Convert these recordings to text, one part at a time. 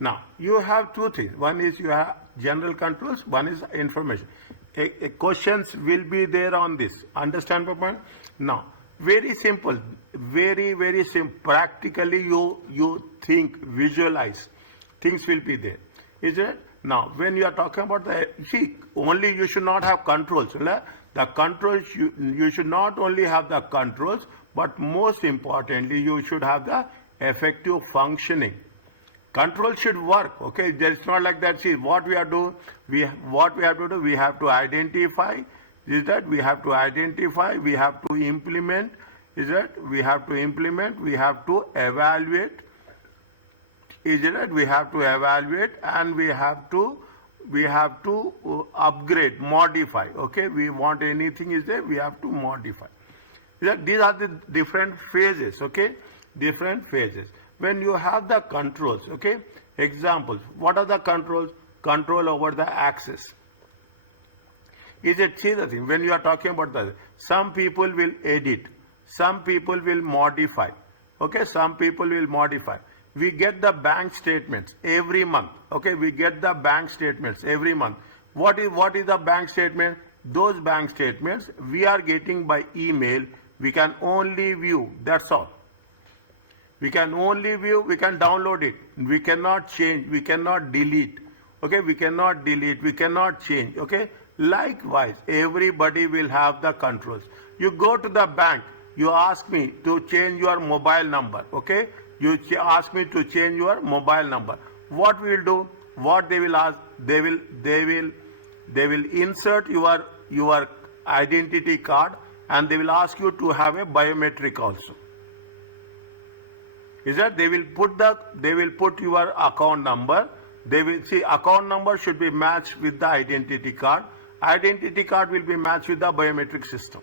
Now, you have two things. One is you have general controls, one is information. Questions will be there on this. Understand my point? Now, very simple, very simple. Practically, you think, visualize. Things will be there. Is it? Now, when you are talking about only you should not have controls. The controls, you should not only have the controls, but most importantly, you should have the effective functioning. Control should work, okay? It's not like that. See, what we have to do, we have to identify. Is that we have to identify, we have to implement. Is that we have to implement, we have to evaluate. Is it? We have to evaluate, and we have to upgrade, modify. Okay, we want anything is there, we have to modify. These are the different phases. Okay, different phases. When you have the controls, okay, examples. What are the controls? Control over the access. Is it, see the thing, when you are talking about that, some people will edit, some people will modify. Okay, some people will modify. We get the bank statements every month. Okay, we get the bank statements every month. What is the bank statement? Those bank statements we are getting by email. We can only view. That's all. We can only view. We can download it. We cannot change. We cannot delete. Okay, we cannot delete. We cannot change. Okay. Likewise, everybody will have the controls. You go to the bank. You ask me to change your mobile number. Okay. You ask me to change your mobile number. What we will do? What they will ask? They will insert your identity card, and they will ask you to have a biometric also. Is that they will put your account number. They will see account number should be matched with the identity card. Identity card will be matched with the biometric system.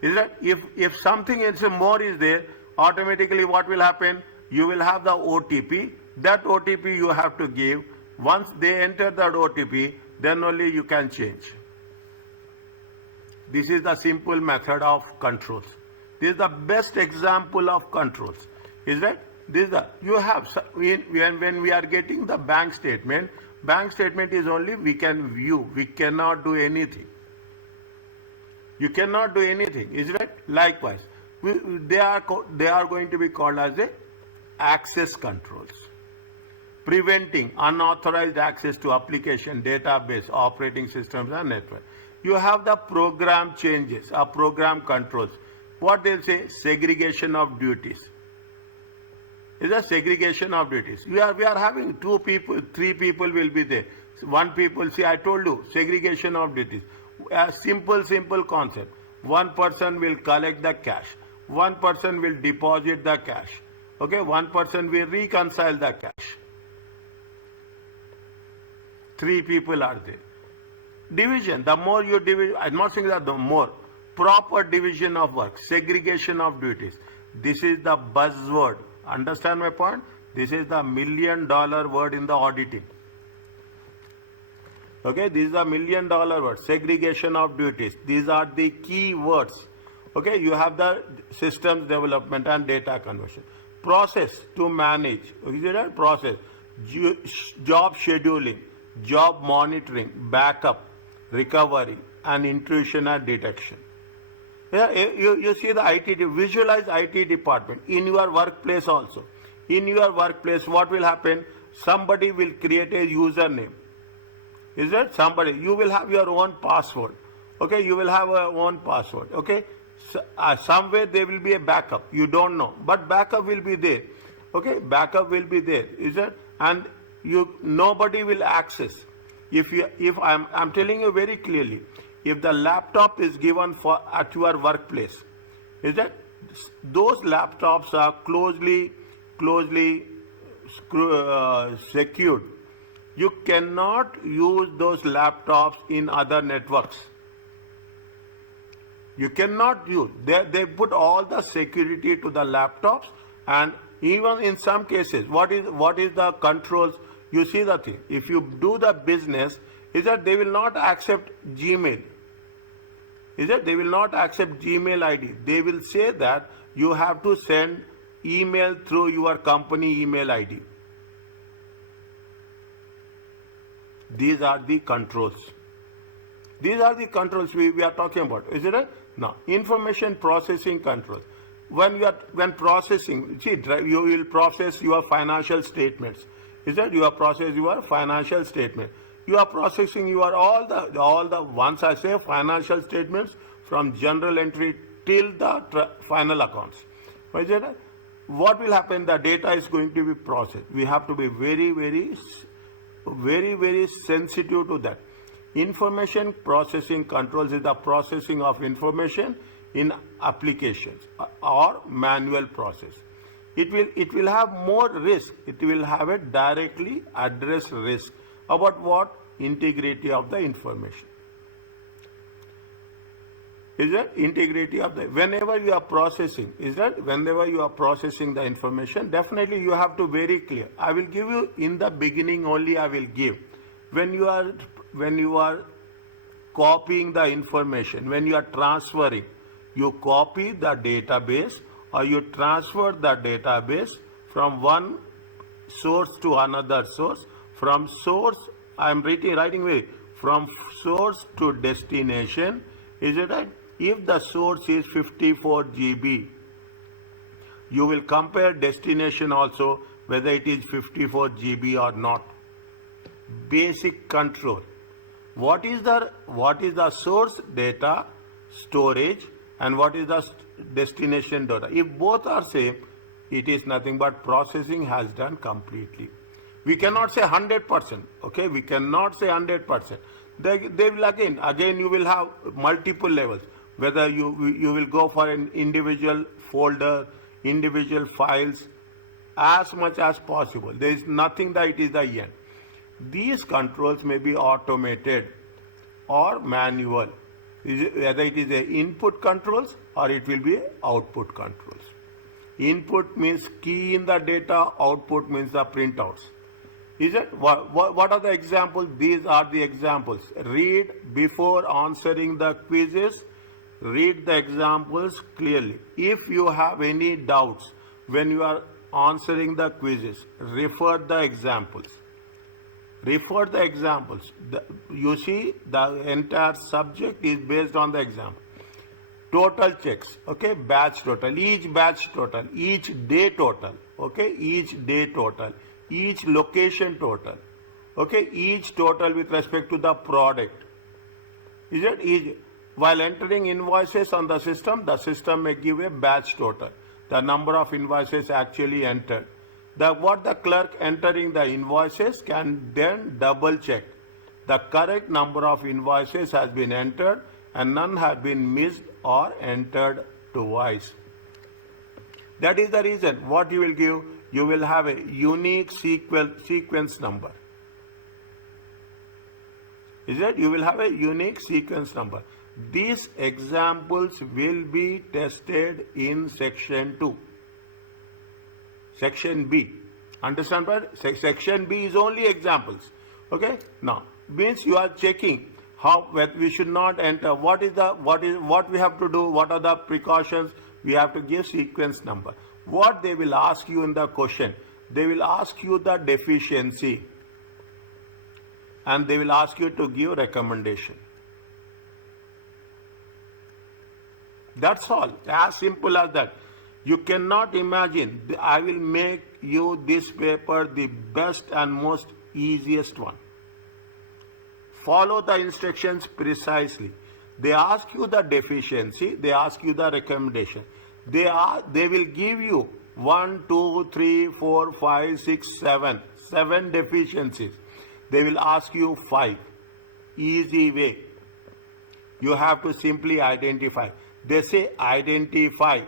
Is that if something else more is there, automatically what will happen? You will have the OTP. That OTP you have to give. Once they enter that OTP, then only you can change. This is the simple method of controls. This is the best example of controls. Is that? This is the, you have, when we are getting the bank statement is only we can view. We cannot do anything. You cannot do anything. Is that? Likewise. They are going to be called as the access controls, preventing unauthorized access to application, database, operating systems, and network. You have the program changes, program controls. What they'll say? Segregation of duties. Is a segregation of duties. We are having 2 people, 3 people will be there. 1 people, see, I told you, segregation of duties. A simple concept. 1 person will collect the cash. 1 person will deposit the cash. Okay, 1 person will reconcile the cash. 3 people are there. Division, the more you divide, I'm not saying that the more, proper division of work, segregation of duties. This is the buzzword. Understand my point? This is the $1 million word in the auditing. Okay, this is the $1 million word, segregation of duties. These are the key words. Okay, you have the systems development and data conversion. Process to manage. Is it a process? Job scheduling, job monitoring, backup, recovery, and intrusion and detection. Yeah, you see the IT, visualize IT department in your workplace also. In your workplace, what will happen? Somebody will create a username. Is that somebody? You will have your own password. Okay, you will have your own password. Okay, so, somewhere there will be a backup. You don't know, but backup will be there. Okay, backup will be there. Is that? And nobody will access. If I'm telling you very clearly, if the laptop is given at your workplace, is that those laptops are closely secured. You cannot use those laptops in other networks. You cannot use. They put all the security to the laptops, and even in some cases, what is the controls? You see the thing. If you do the business, is that they will not accept Gmail. Is that they will not accept Gmail ID. They will say that you have to send email through your company email ID. These are the controls. These are the controls we are talking about, is it? Now, information processing controls. When processing, see, you will process your financial statements. Is that you are processing your financial statement? You are processing your all the once I say financial statements from general entry till the final accounts. Is it? What will happen? The data is going to be processed. We have to be very, very, very, very sensitive to that. Information processing controls is the processing of information in applications or manual process. It will have more risk. It will have a directly addressed risk about what? Integrity of the information. Is that integrity of the, whenever you are processing, is that whenever you are processing the information, definitely you have to very clear. I will give you in the beginning only I will give. When you are copying the information, when you are transferring, you copy the database or you transfer the database from one source to another source. From source, I am writing very, from source to destination, is it right? If the source is 54 GB, you will compare destination also whether it is 54 GB or not. Basic control. What is the source data storage and what is the destination data? If both are same, it is nothing but processing has done completely. We cannot say 100%. Okay, we cannot say 100%. They will again you will have multiple levels. Whether you will go for an individual folder, individual files, as much as possible. There is nothing that it is the end. These controls may be automated or manual. Whether it is a input controls or it will be output controls. Input means key in the data, output means the printouts. Is it? What are the examples? These are the examples. Read before answering the quizzes. Read the examples clearly. If you have any doubts when you are answering the quizzes, refer the examples. Refer the examples. You see, the entire subject is based on the example. Total checks, okay, batch total, each batch total, each day total, okay, each day total, each location total, okay, each total with respect to the product. Is it easy? While entering invoices on the system may give a batch total, the number of invoices actually entered. What the clerk entering the invoices can then double check. The correct number of invoices has been entered and none have been missed or entered twice. That is the reason what you will give. You will have a unique sequence number. Is it? You will have a unique sequence number. These examples will be tested in section 2. Section B. Understand what? Section B is only examples. Okay? Now, means you are checking how we should not enter. What we have to do? What are the precautions? We have to give sequence number. What they will ask you in the question? They will ask you the deficiency and they will ask you to give recommendation. That's all. As simple as that. You cannot imagine. I will make you this paper the best and most easiest one. Follow the instructions precisely. They ask you the deficiency. They ask you the recommendation. They will give you 1, 2, 3, 4, 5, 6, 7. 7 deficiencies. They will ask you 5. Easy way. You have to simply identify. They say identify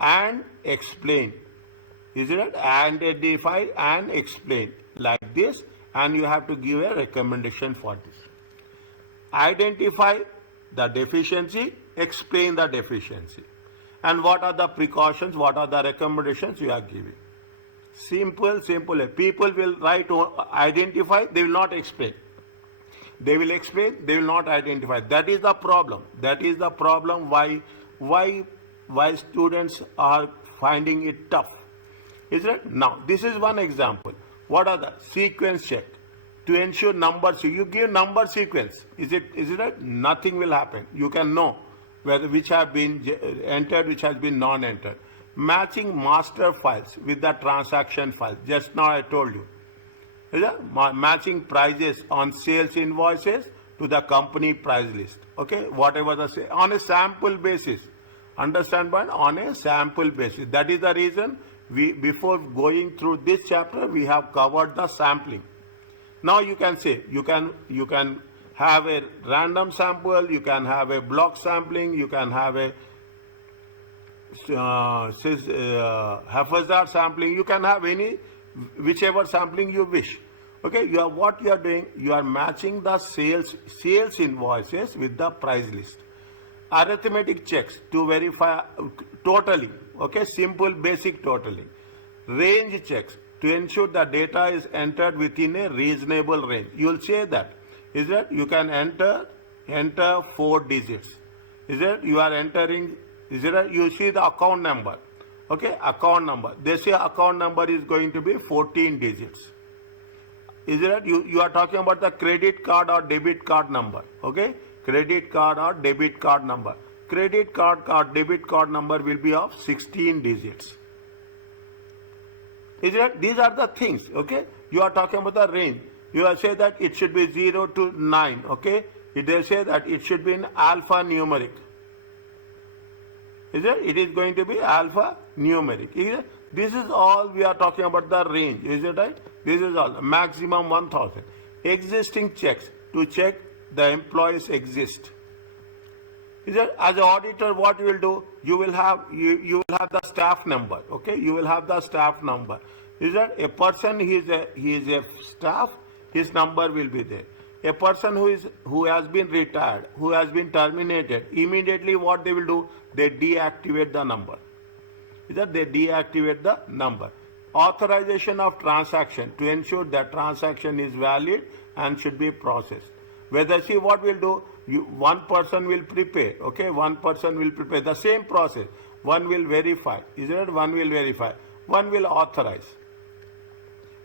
and explain. Is it? Identify and explain like this, and you have to give a recommendation for this. Identify the deficiency, explain the deficiency. And what are the precautions, what are the recommendations you are giving. Simple. People will write identify, they will not explain. They will explain, they will not identify. That is the problem. That is the problem why students are finding it tough. Is it? Now, this is one example. What are the sequence check? to ensure numbers. You give number sequence. Is it right? Nothing will happen. You can know whether which have been entered, which has been non-entered. Matching master files with the transaction file. Just now I told you. Is it? Matching prices on sales invoices to the company price list. Okay, whatever on a sample basis. Understand, but on a sample basis. That is the reason before going through this chapter we have covered the sampling. Now you can say you can have a random sample, you can have a block sampling, you can have a haphazard sampling, you can have any whichever sampling you wish. Okay, what you are doing, you are matching the sales invoices with the price list. Arithmetic checks to verify totaling. Okay, simple basic totaling. Range checks to ensure the data is entered within a reasonable range. You will say that. Is that you can enter 4 digits. Is that you are entering, is it you see the account number. Okay, account number. They say account number is going to be 14 digits. Is it you are talking about the credit card or debit card number. Okay, credit card or debit card number. Credit card or debit card number will be of 16 digits. Is it? These are the things. Okay, you are talking about the range. You are say that it should be 0 to 9. Okay, they say that it should be in alphanumeric. Is it? It is going to be alphanumeric. Is it? This is all we are talking about the range. Is it right? This is all. Maximum 1000. Existing checks to check the employees exist. Is it? As an auditor, what you will do? You will have the staff number. Okay, you will have the staff number. Is that a person? He is a staff. His number will be there. A person who has been retired, who has been terminated, immediately what they will do? They deactivate the number. Is that they deactivate the number. Authorization of transaction to ensure that transaction is valid and should be processed. Whether see what will do? One person will prepare. Okay, one person will prepare the same process. One will verify. Is it? One will verify. One will authorize.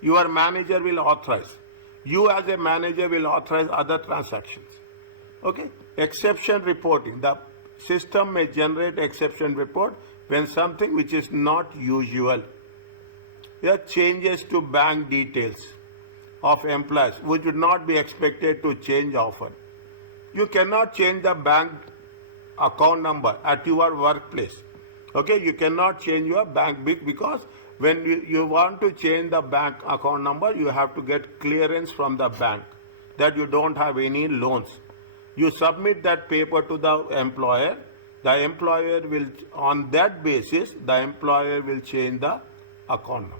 Your manager will authorize. You as a manager will authorize other transactions. Okay. Exception reporting. The system may generate exception report when something which is not usual. There are changes to bank details of employees which would not be expected to change often. You cannot change the bank account number at your workplace. Okay, you cannot change your bank because when you want to change the bank account number, you have to get clearance from the bank that you don't have any loans. You submit that paper to the employer. The employer will, on that basis, the employer will change the account number.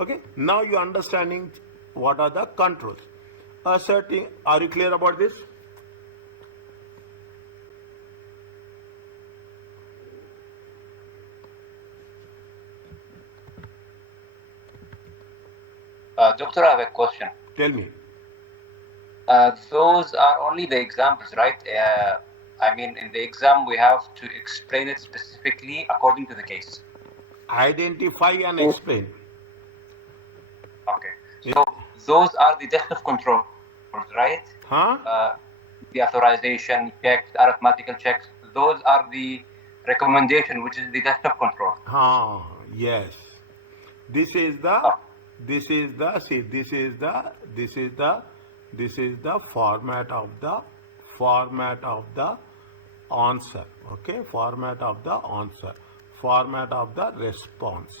Okay, now you are understanding what are the controls. Asserting, are you clear about this? Doctor, I have a question. Tell me. Those are only the examples, right? I mean, in the exam, we have to explain it specifically according to the case. Identify and explain. Okay. So those are the test of control, right? Huh? The authorization checks, arithmetical checks. Those are the recommendation, which is the test of control. Yes. This is the. This is the format of the answer. Okay, format of the answer, format of the response.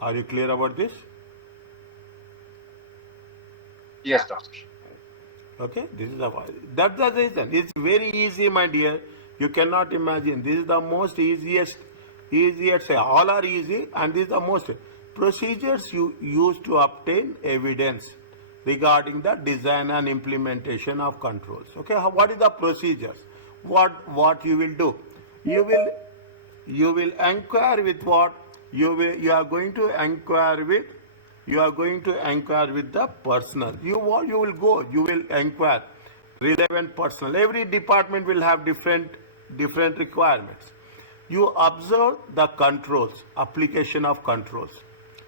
Are you clear about this? Yes, doctor. Okay, this is that's the reason. It's very easy, my dear. You cannot imagine. This is the most easiest. All are easy, and this is the most procedures you use to obtain evidence regarding the design and implementation of controls. Okay, what is the procedures? What you will do? You will inquire with what? You are going to inquire with the personnel. You will go. You will inquire relevant personnel. Every department will have different requirements. You observe the controls, application of controls,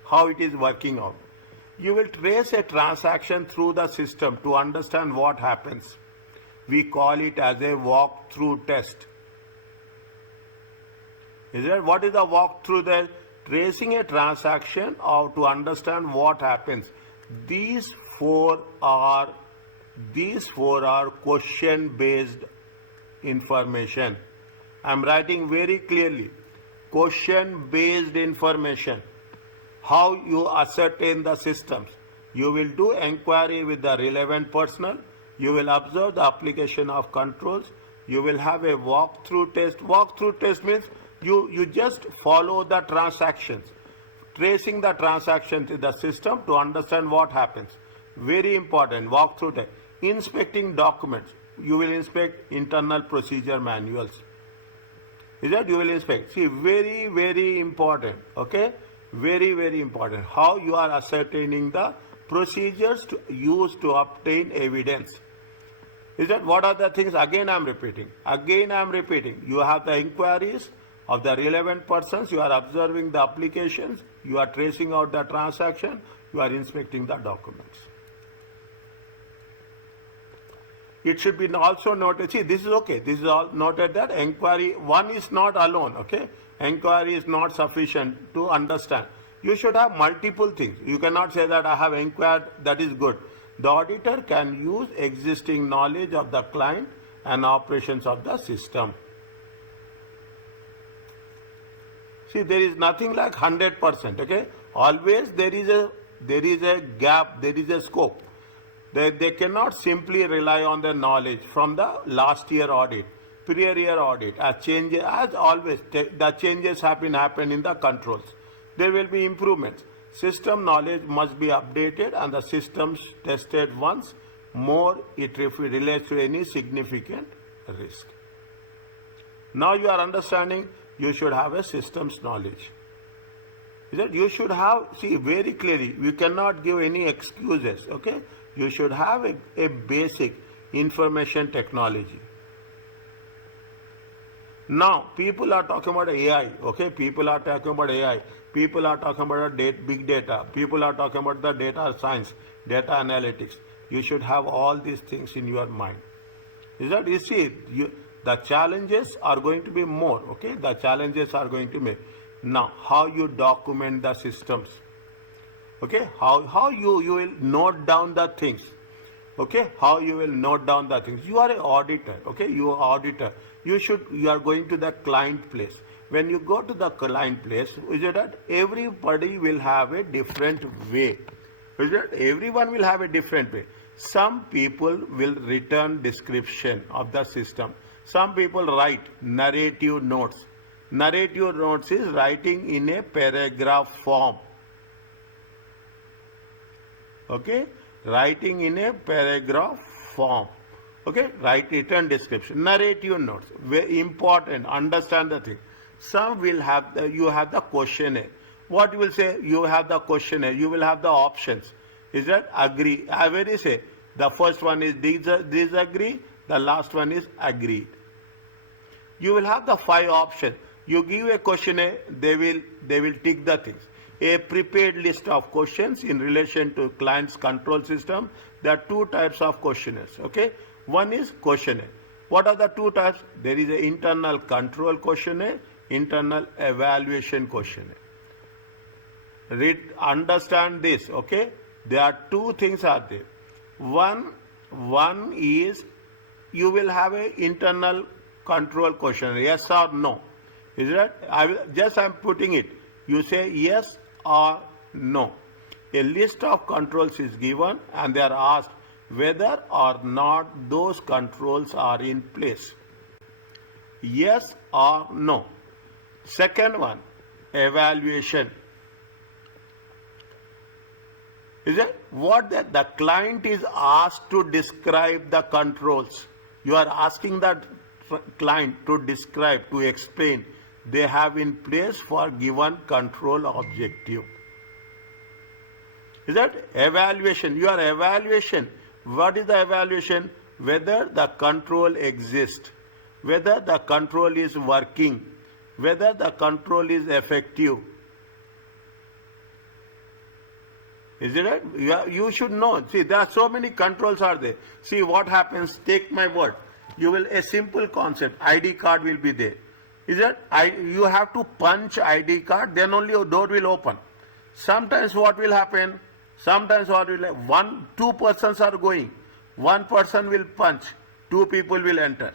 how it is working out. You will trace a transaction through the system to understand what happens. We call it as a walkthrough test. Is it? What is the walkthrough test? Tracing a transaction or to understand what happens. These four are question-based information. I'm writing very clearly. Question-based information. How you ascertain the systems. You will do inquiry with the relevant personnel. You will observe the application of controls. You will have a walkthrough test. Walkthrough test means you just follow the transactions, tracing the transactions in the system to understand what happens. Very important, walkthrough test. Inspecting documents. You will inspect internal procedure manuals. Is that you will inspect? See, very, very important. Okay? Very, very important. How you are ascertaining the procedures to use to obtain evidence. Is that what are the things? Again I am repeating. You have the inquiries of the relevant persons. You are observing the applications. You are tracing out the transaction. You are inspecting the documents. It should be also noted, see, this is okay. This is all noted that inquiry, one is not alone, okay? Inquiry is not sufficient to understand. You should have multiple things. You cannot say that I have inquired, that is good. The auditor can use existing knowledge of the client and operations of the system. See, there is nothing like 100%, okay? Always there is a gap, there is a scope. They cannot simply rely on the knowledge from the last year audit, prior year audit. As always, the changes have been happening in the controls. There will be improvements. System knowledge must be updated and the systems tested once more it relates to any significant risk. Now you are understanding, you should have a systems knowledge. Is that you should have, see very clearly, you cannot give any excuses, okay? You should have a basic information technology. Now, people are talking about AI, okay? People are talking about AI. People are talking about big data. People are talking about the data science, data analytics. You should have all these things in your mind. Is that, you see, the challenges are going to be more, okay? The challenges are going to be. Now, how you document the systems. Okay, how you will note down the things. Okay, how you will note down the things. You are an auditor, okay, you are auditor. You are going to the client place. When you go to the client place, is it that everybody will have a different way. Is it? Everyone will have a different way. Some people will return description of the system. Some people write narrative notes. Narrative notes is writing in a paragraph form. Okay, writing in a paragraph form. Okay, write return description. Narrative notes, very important. Understand the thing. Some will have you have the questionnaire. What you will say? You have the questionnaire. You will have the options. Is that agree? I will say the first one is disagree. The last one is agreed. You will have the 5 options. You give a questionnaire. They will tick the things. A prepared list of questions in relation to client's control system. There are 2 types of questionnaires. Okay, one is questionnaire. What are the 2 types? There is an internal control questionnaire, internal evaluation questionnaire. Understand this. Okay, there are 2 things are there. One is you will have an internal control questionnaire. Yes or no? Is that? I'm putting it. You say yes or no. A list of controls is given and they are asked whether or not those controls are in place. Yes or no. Second one, evaluation. Is it what the client is asked to describe the controls? You are asking that client to describe, to explain they have in place for given control objective. Is that evaluation? Your evaluation. What is the evaluation? Whether the control exists, whether the control is working, whether the control is effective. Is it right? You should know. See, there are so many controls are there. See what happens, take my word. You will, a simple concept, ID card will be there. Is it? You have to punch ID card, then only your door will open. Sometimes what will happen? Sometimes what will happen? Two persons are going. One person will punch, two people will enter.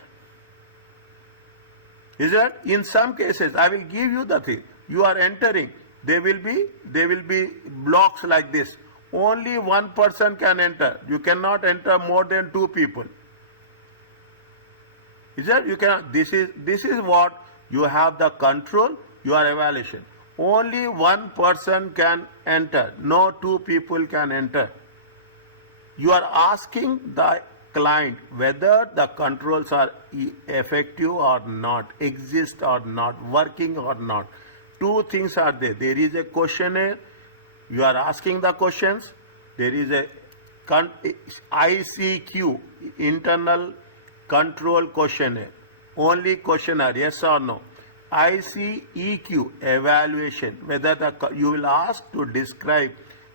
Is it? In some cases, I will give you the thing. You are entering. There will be blocks like this. Only one person can enter. You cannot enter more than two people. Is that? You cannot. This is what you have the control. Your evaluation. Only one person can enter. No two people can enter. You are asking the client whether the controls are effective or not, exist or not, working or not. Two things are there. There is a questionnaire. You are asking the questions. There is a ICQ, internal control questionnaire. Only questionnaire, yes or no. ICEQ, evaluation. Whether you will ask to describe,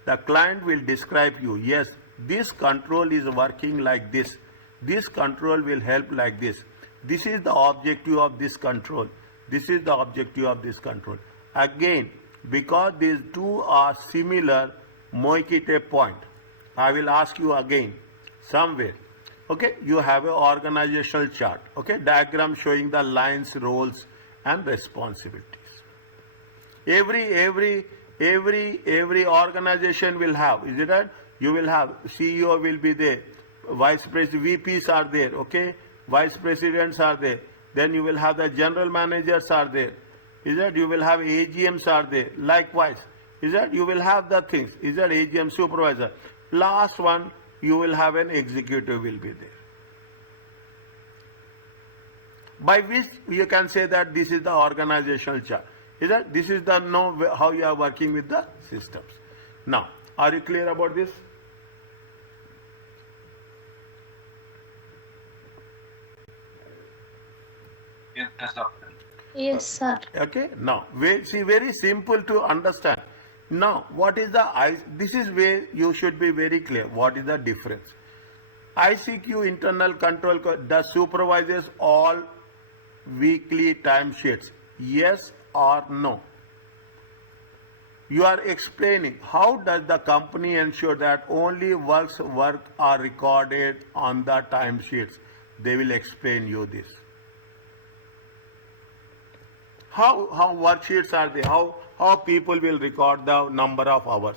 the client will describe you. Yes, this control is working like this. This control will help like this. This is the objective of this control. This is the objective of this control. Again, because these two are similar, make it a point. I will ask you again somewhere. Okay, you have an organizational chart. Okay, diagram showing the lines, roles, and responsibilities. Every organization will have. Is it right? You will have CEO will be there, vice president, VPs are there. Okay, vice presidents are there. Then you will have the general managers are there. Is that you will have AGMs are there. Likewise, is that you will have the things. Is that AGM supervisor? Last one, you will have an executive will be there. By which you can say that this is the organizational chart. Is that this is the know how you are working with the systems. Now, are you clear about this? Yes, sir. Okay, now, very simple to understand. Now, what is this is where you should be very clear. What is the difference? ICQ internal control does supervises all weekly timesheets. Yes or no? You are explaining how does the company ensure that only work are recorded on the timesheets. They will explain you this. How worksheets are there? How people will record the number of hours?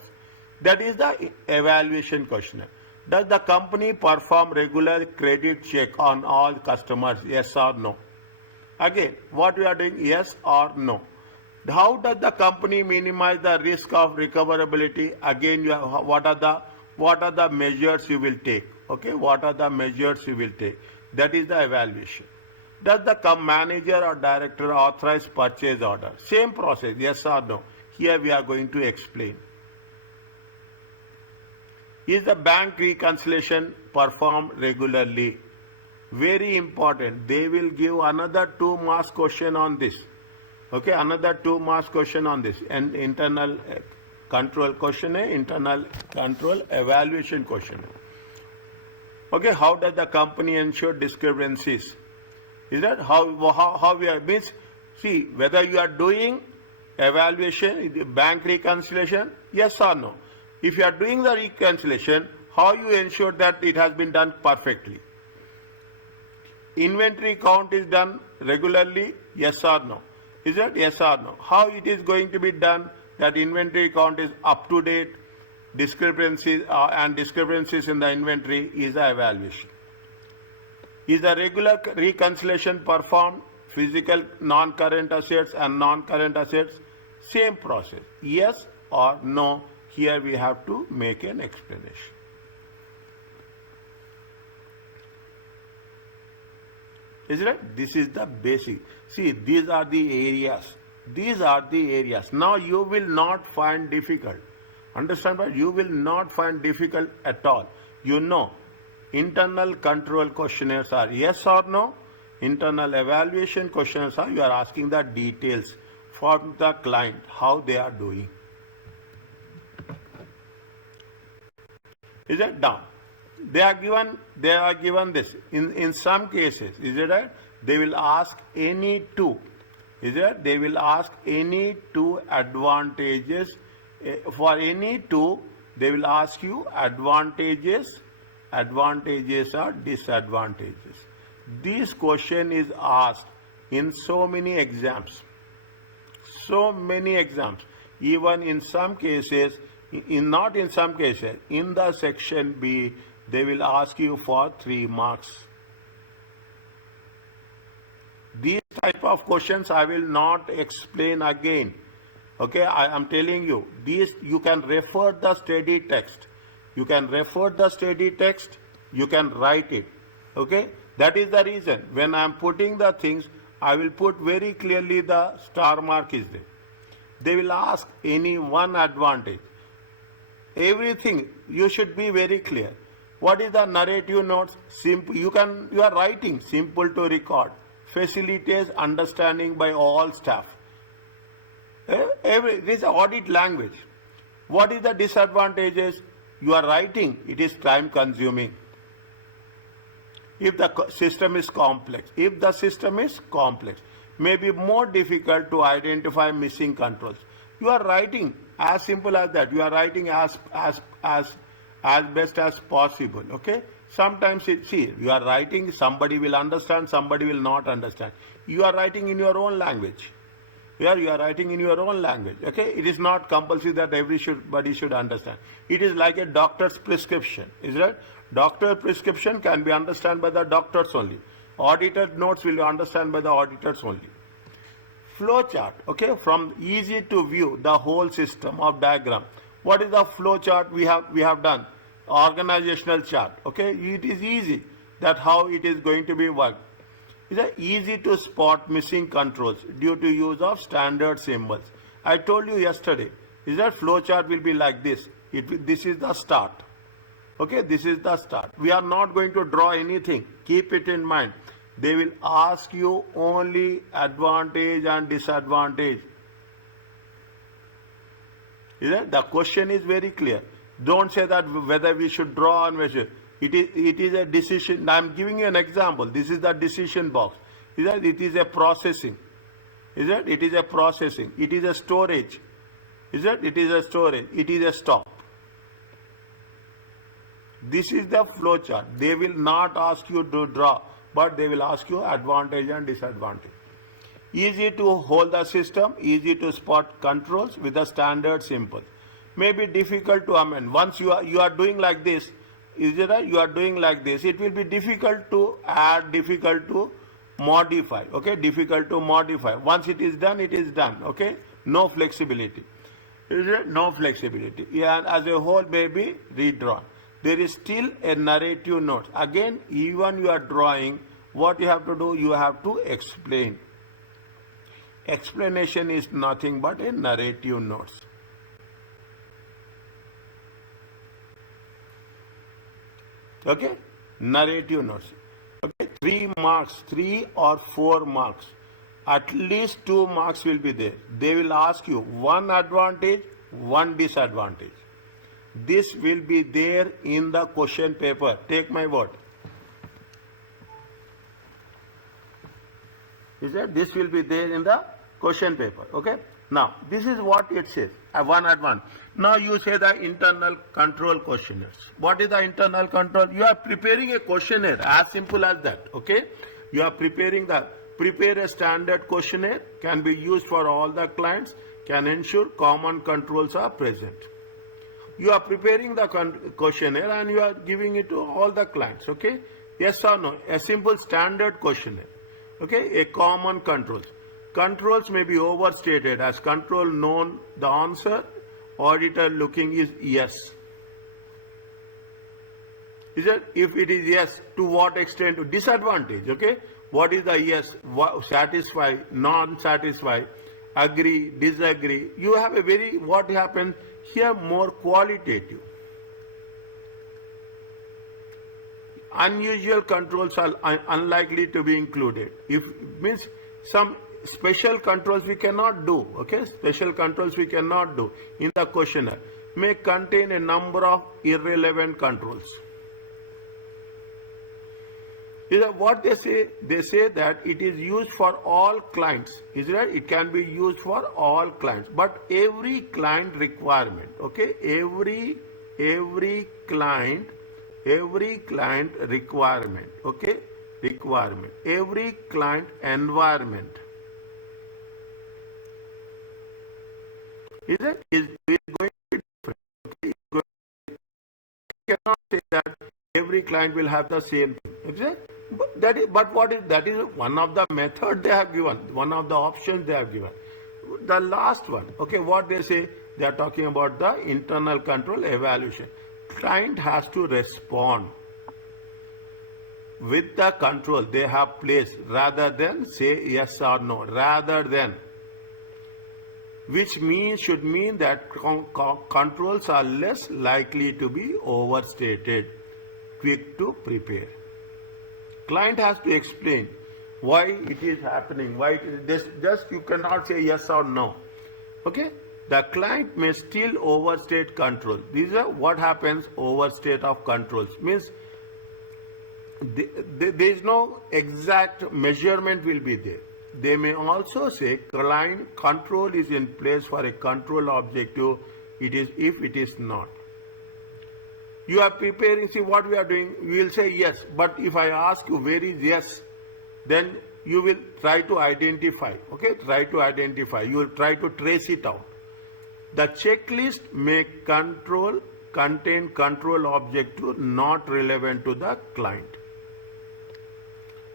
That is the evaluation questionnaire. Does the company perform regular credit check on all customers? Yes or no? Again, what we are doing? Yes or no? How does the company minimize the risk of recoverability? Again, what are the measures you will take? Okay, what are the measures you will take? That is the evaluation. Does the manager or director authorize purchase order? Same process, yes or no? Here we are going to explain. Is the bank reconciliation performed regularly? Very important. They will give another 2 marks question on this. Okay, another 2 marks question on this. And internal control questionnaire, internal control evaluation questionnaire. Okay, how does the company ensure discrepancies? Is that how we are means? See whether you are doing evaluation, bank reconciliation, yes or no. If you are doing the reconciliation, how you ensure that it has been done perfectly? Inventory count is done regularly, yes or no? Is that yes or no? How it is going to be done? That inventory count is up to date. Discrepancies and discrepancies in the inventory is the evaluation. Is the regular reconciliation performed? Physical non-current assets and non-current assets, same process. Yes or no? Here we have to make an explanation. Is it right? This is the basic. See, these are the areas. These are the areas. Now you will not find difficult. Understand what? You will not find difficult at all. You know, internal control questionnaires are yes or no. Internal evaluation questions are you are asking the details from the client, how they are doing. Is it done? They are given this. In some cases, is it right? They will ask any two. Is it? They will ask any two advantages. For any two, they will ask you advantages or disadvantages. This question is asked in so many exams. So many exams. Even in some cases, not in some cases, in the section B, they will ask you for 3 marks. These type of questions I will not explain again. Okay, I am telling you, these you can refer the study text. You can refer the study text, you can write it. Okay, that is the reason when I am putting the things, I will put very clearly the star mark is there. They will ask any one advantage. Everything you should be very clear. What is the narrative notes? Simple. You are writing simple to record. Facilitates understanding by all staff. This is audit language. What is the disadvantages? You are writing. It is time consuming. If the system is complex, may be more difficult to identify missing controls. You are writing as simple as that. You are writing as best as possible. Okay. Sometimes you are writing, somebody will understand, somebody will not understand. You are writing in your own language. Here you are writing in your own language. Okay. It is not compulsory that everybody should understand. It is like a doctor's prescription. Is that? Doctor prescription can be understood by the doctors only. Audited notes will be understood by the auditors only. Flow chart, okay, from easy to view the whole system of diagram. What is the flow chart we have done? Organizational chart, okay. It is easy that how it is going to be worked. It is easy to spot missing controls due to use of standard symbols. I told you yesterday, is that flow chart will be like this. This is the start. Okay, this is the start. We are not going to draw anything. Keep it in mind. They will ask you only advantage and disadvantage. Is it? The question is very clear. Don't say that whether we should draw or measure. It is a decision. I am giving you an example. This is the decision box. Is it? It is a processing. Is it? It is a processing. It is a storage. Is it? It is a storage. It is a stop. This is the flow chart. They will not ask you to draw, but they will ask you advantage and disadvantage. Easy to hold the system, easy to spot controls with the standard symbols. May be difficult to amend. Once you are doing like this, is it right? You are doing like this. It will be difficult to add, difficult to modify. Okay, difficult to modify. Once it is done, it is done. Okay, no flexibility. Is it? No flexibility. Yeah, and as a whole may be redrawn. There is still a narrative note. Again, even you are drawing, what you have to do, you have to explain. Explanation is nothing but a narrative notes. Okay, narrative notes. Okay, 3 marks, 3 or 4 marks. At least 2 marks will be there. They will ask you 1 advantage, 1 disadvantage. This will be there in the question paper. Take my word. Is that this will be there in the question paper? Okay. Now this is what it says. One advantage. Now you say the internal control questionnaires. What is the internal control? You are preparing a questionnaire. As simple as that. Okay. You are prepare a standard questionnaire. Can be used for all the clients. Can ensure common controls are present. You are preparing the questionnaire and you are giving it to all the clients. Okay. Yes or no? A simple standard questionnaire. Okay. A common controls. Controls may be overstated as control known the answer. Auditor looking is yes. Is it? If it is yes, to what extent? To disadvantage. Okay. What is the yes? Satisfy, non-satisfy, agree, disagree. You have a very, what happens here, more qualitative. unusual controls are unlikely to be included. If means some special controls we cannot do, okay? Special controls we cannot do in the questionnaire may contain a number of irrelevant controls. Is that what they say? They say that it is used for all clients. Is that it can be used for all clients, but every client requirement, okay? Every client requirement, okay? Requirement. Every client environment. Is going to be different. Okay? You cannot say that every client will have the same thing. Okay? But that is one of the method they have given, one of the options they have given. The last one, okay, what they say, they are talking about the internal control evaluation. Client has to respond with the control they have placed rather than say yes or no, rather than, which should mean that controls are less likely to be overstated, quick to prepare. Client has to explain why it is happening, why it is just you cannot say yes or no. Okay? The client may still overstate control. These are what happens, overstate of controls. Means there is no exact measurement will be there. They may also say client control is in place for a control objective. It is if it is not. You are preparing, see what we are doing, we will say yes, but if I ask you where is yes, then you will try to identify, okay, try to identify, you will try to trace it out. The checklist may contain control objective not relevant to the client.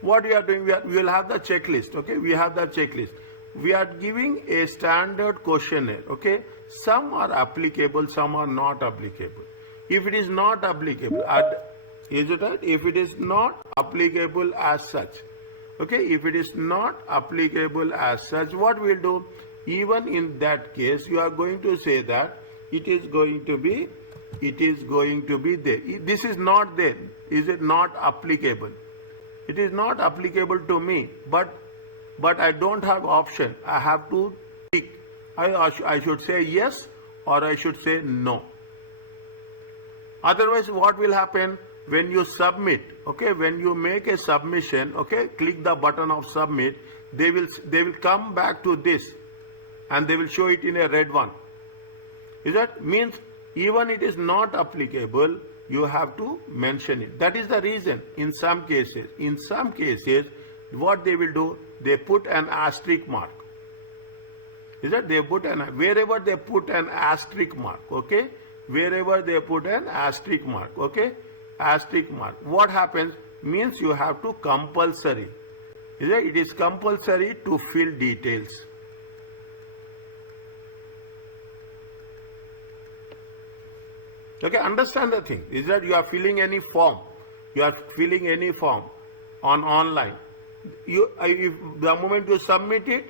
What we are doing, we will have the checklist, okay, we have the checklist. We are giving a standard questionnaire, okay, some are applicable, some are not applicable. If it is not applicable, is it right? If it is not applicable as such, okay, if it is not applicable as such, what we will do, even in that case, you are going to say that it is going to be there. This is not there. Is it not applicable? It is not applicable to me, but I don't have option. I have to pick. I should say yes or I should say no. Otherwise, what will happen when you submit? Okay, when you make a submission, okay, click the button of submit. They will come back to this, and they will show it in a red one. Is that means even it is not applicable, you have to mention it. That is the reason. In some cases, what they will do, they put an asterisk mark. Is that they put wherever they put an asterisk mark, okay. Wherever they put an asterisk mark, okay, asterisk mark. What happens means you have to compulsory. It is compulsory to fill details. Okay, understand the thing. Is that you are filling any form. You are filling any form online. If the moment you submit it,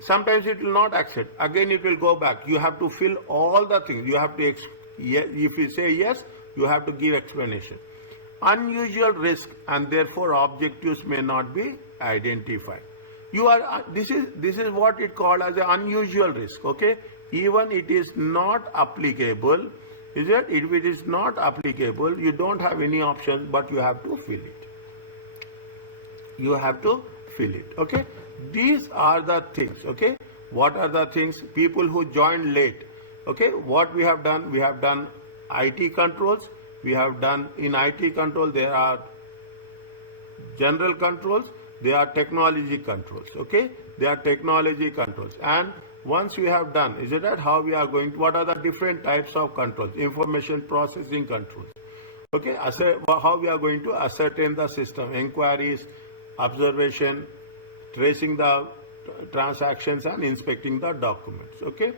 sometimes it will not accept. Again, it will go back. You have to fill all the things. You have to, if you say yes, you have to give explanation. Unusual risk and therefore objectives may not be identified. This is what it called as an unusual risk. Okay, even it is not applicable. Is it? If it is not applicable, you don't have any option, but you have to fill it. You have to fill it. Okay. These are the things, okay. What are the things? People who joined late, okay. What we have done IT controls. We have done in IT control, there are general controls, there are technology controls, okay. They are technology controls. And once we have done, is it that how we are going to, what are the different types of controls? Information processing controls, okay. How we are going to ascertain the system, inquiries, observation, tracing the transactions and inspecting the documents, okay.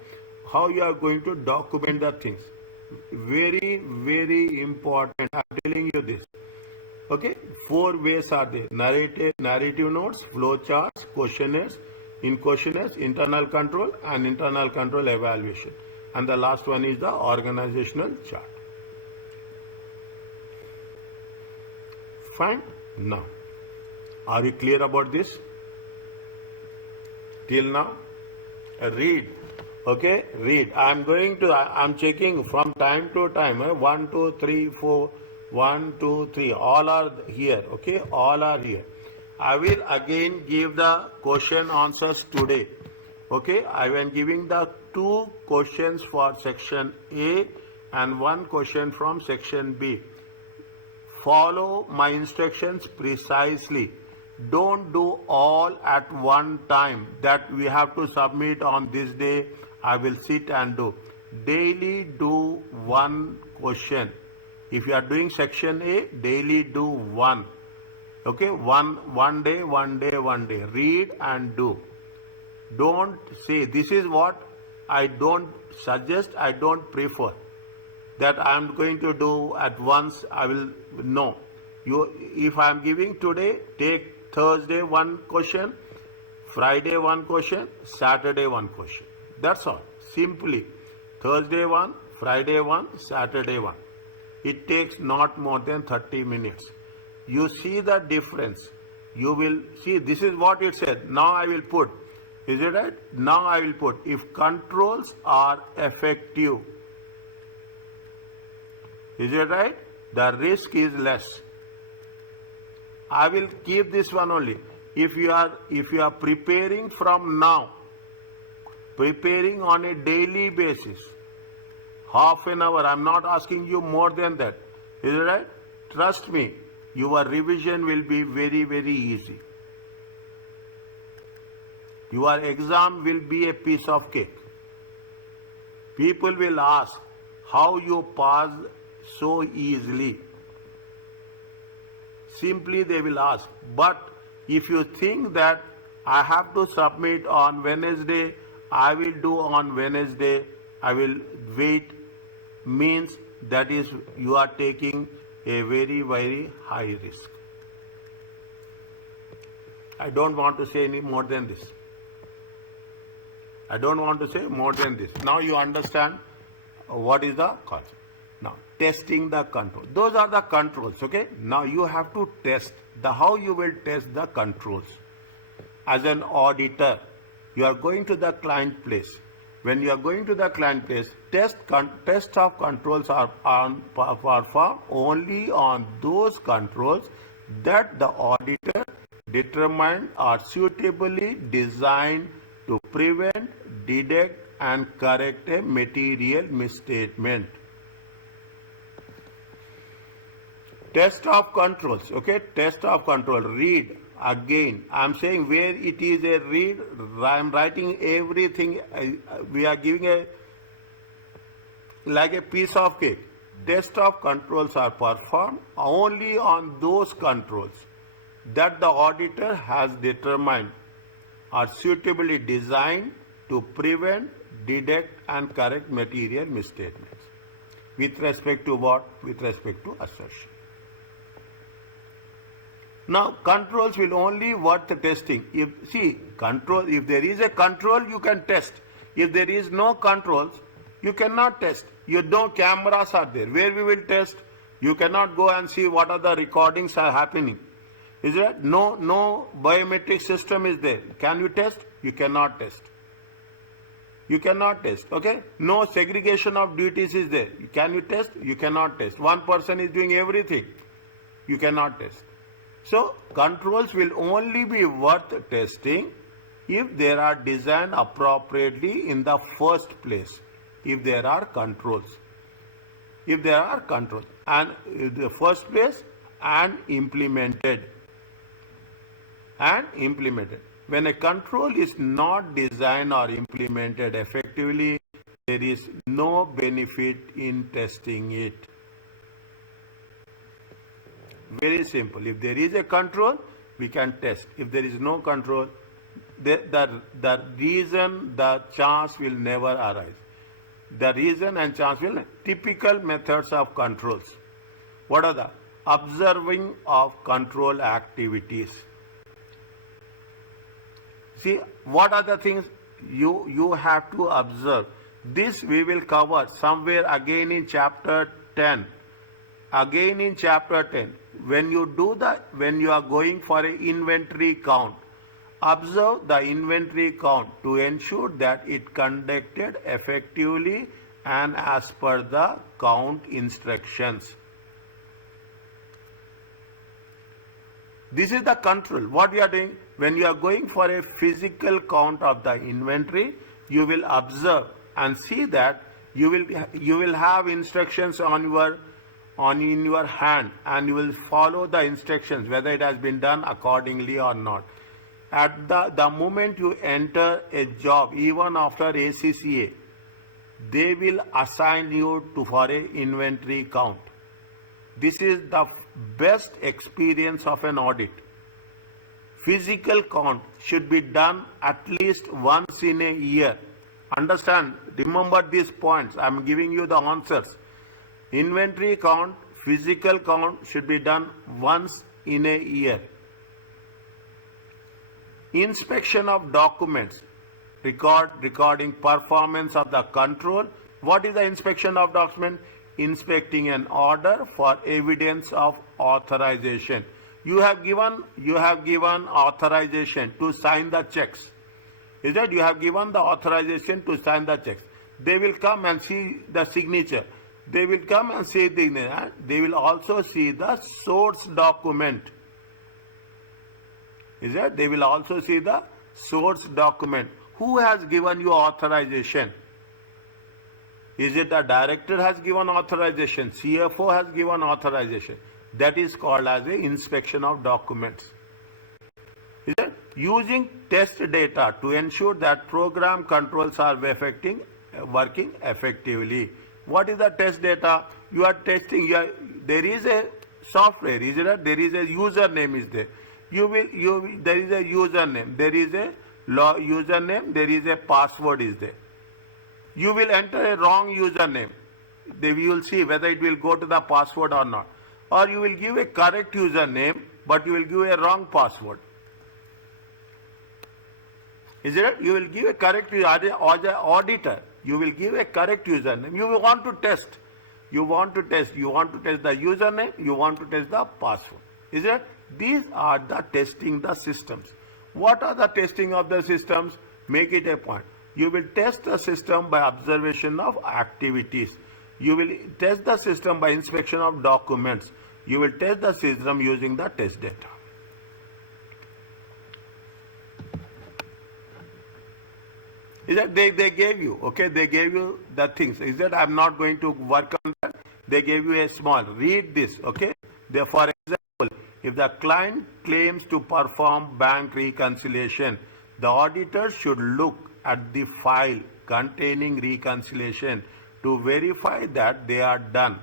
How you are going to document the things, very, very important. I am telling you this, okay. 4 ways are there: narrative notes, flow charts, questionnaires, internal control and internal control evaluation, and the last one is the organizational chart. Fine? Now, are you clear about this? Till now? Read. Okay, read. I'm checking from time to time. 1, 2, 3, 4, 1, 2, 3. All are here. Okay, all are here. I will again give the question answers today. Okay, I am giving the 2 questions for section A and 1 question from section B. Follow my instructions precisely. Don't do all at one time that we have to submit on this day. I will sit and do. Daily do 1 question. If you are doing section A, daily do 1. Okay, one day. Read and do. Don't say this is what I don't suggest, I don't prefer. That I am going to do at once, I will no. If I am giving today, take Thursday 1 question, Friday 1 question, Saturday 1 question. That's all. Simply Thursday 1, Friday 1, Saturday 1. It takes not more than 30 minutes. You see the difference. You will see this is what it said. Now I will put. Is it right? Now I will put if controls are effective. Is it right? The risk is less. I will keep this one only. If you are preparing from now, preparing on a daily basis, half an hour, I'm not asking you more than that. Is it right? Trust me, your revision will be very, very easy. Your exam will be a piece of cake. People will ask how you passed so easily. Simply they will ask. But if you think that I have to submit on Wednesday, I will do on Wednesday, I will wait, means that is you are taking a very, very high risk. I don't want to say any more than this. I don't want to say more than this. Now you understand what is the concept. Now, testing the control. Those are the controls, okay? Now you have to test how you will test the controls. As an auditor, you are going to the client place. When you are going to the client place, test of controls are performed only on those controls that the auditor determined are suitably designed to prevent, detect and correct a material misstatement. Test of controls, okay? Test of control, read again. I am saying where it is a read, I am writing everything. We are giving like a piece of cake. Test of controls are performed only on those controls that the auditor has determined are suitably designed to prevent, detect and correct material misstatements. With respect to what? With respect to assertion. Now, controls will only worth testing. If there is a control, you can test. If there is no controls, you cannot test. Cameras are there. Where we will test? You cannot go and see what are the recordings are happening. Is it? No biometric system is there. Can you test? You cannot test. You cannot test. Okay? No segregation of duties is there. Can you test? You cannot test. One person is doing everything. You cannot test. So, controls will only be worth testing if they are designed appropriately in the first place. If there are controls. If there are controls. And in the first place and implemented. When a control is not designed or implemented effectively, there is no benefit in testing it. Very simple. If there is a control, we can test. If there is no control, the reason, the chance will never arise. The reason and chance will. Typical methods of controls. What are the? Observing of control activities. See, what are the things you have to observe? This we will cover somewhere again in chapter 10. Again in chapter 10. when you are going for an inventory count, observe the inventory count to ensure that it conducted effectively and as per the count instructions. This is the control. What we are doing when you are going for a physical count of the inventory, you will observe and see that you will have instructions in your hand, and you will follow the instructions whether it has been done accordingly or not. At the moment you enter a job, even after ACCA, they will assign you for a inventory count. This is the best experience of an audit. Physical count should be done at least once in a year. Understand, remember these points. I am giving you the answers. Inventory count, physical count should be done once in a year. Inspection of documents, recording performance of the control. What is the inspection of document? Inspecting an order for evidence of authorization. You have given authorization to sign the checks. Is that you have given the authorization to sign the checks? They will come and see the signature. They will come and see the. They will also see the source document. Is that they will also see the source document. Who has given you authorization? Is it the director has given authorization? CFO has given authorization. That is called as a inspection of documents. Is it? Using test data to ensure that program controls are working effectively. What is the test data? You are testing. There is a software. Is it? There is a username. Is there? There is a username. There is a username. There is a password. Is there? You will enter a wrong username. You will see whether it will go to the password or not. Or you will give a correct username, but you will give a wrong password. Is it? You will give a correct auditor. You will give a correct username. You want to test. You want to test the username. You want to test the password. Is it? These are the testing the systems. What are the testing of the systems? Make it a point. You will test the system by observation of activities. You will test the system by inspection of documents. You will test the system using the test data. Is that they gave you, okay, they gave you the things. Is that I'm not going to work on that. They gave you a small, read this, okay. For example, if the client claims to perform bank reconciliation, the auditor should look at the file containing reconciliation to verify that they are done.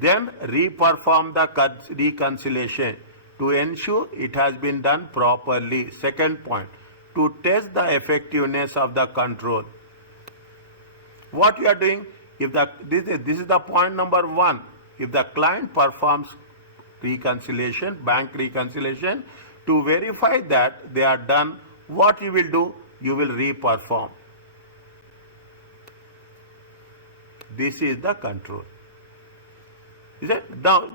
Then re-perform the reconciliation to ensure it has been done properly. Second point, to test the effectiveness of the control. What you are doing, this is the point number 1. If the client performs reconciliation, bank reconciliation, to verify that they are done, what you will do? You will re-perform. This is the control. Is it? Now,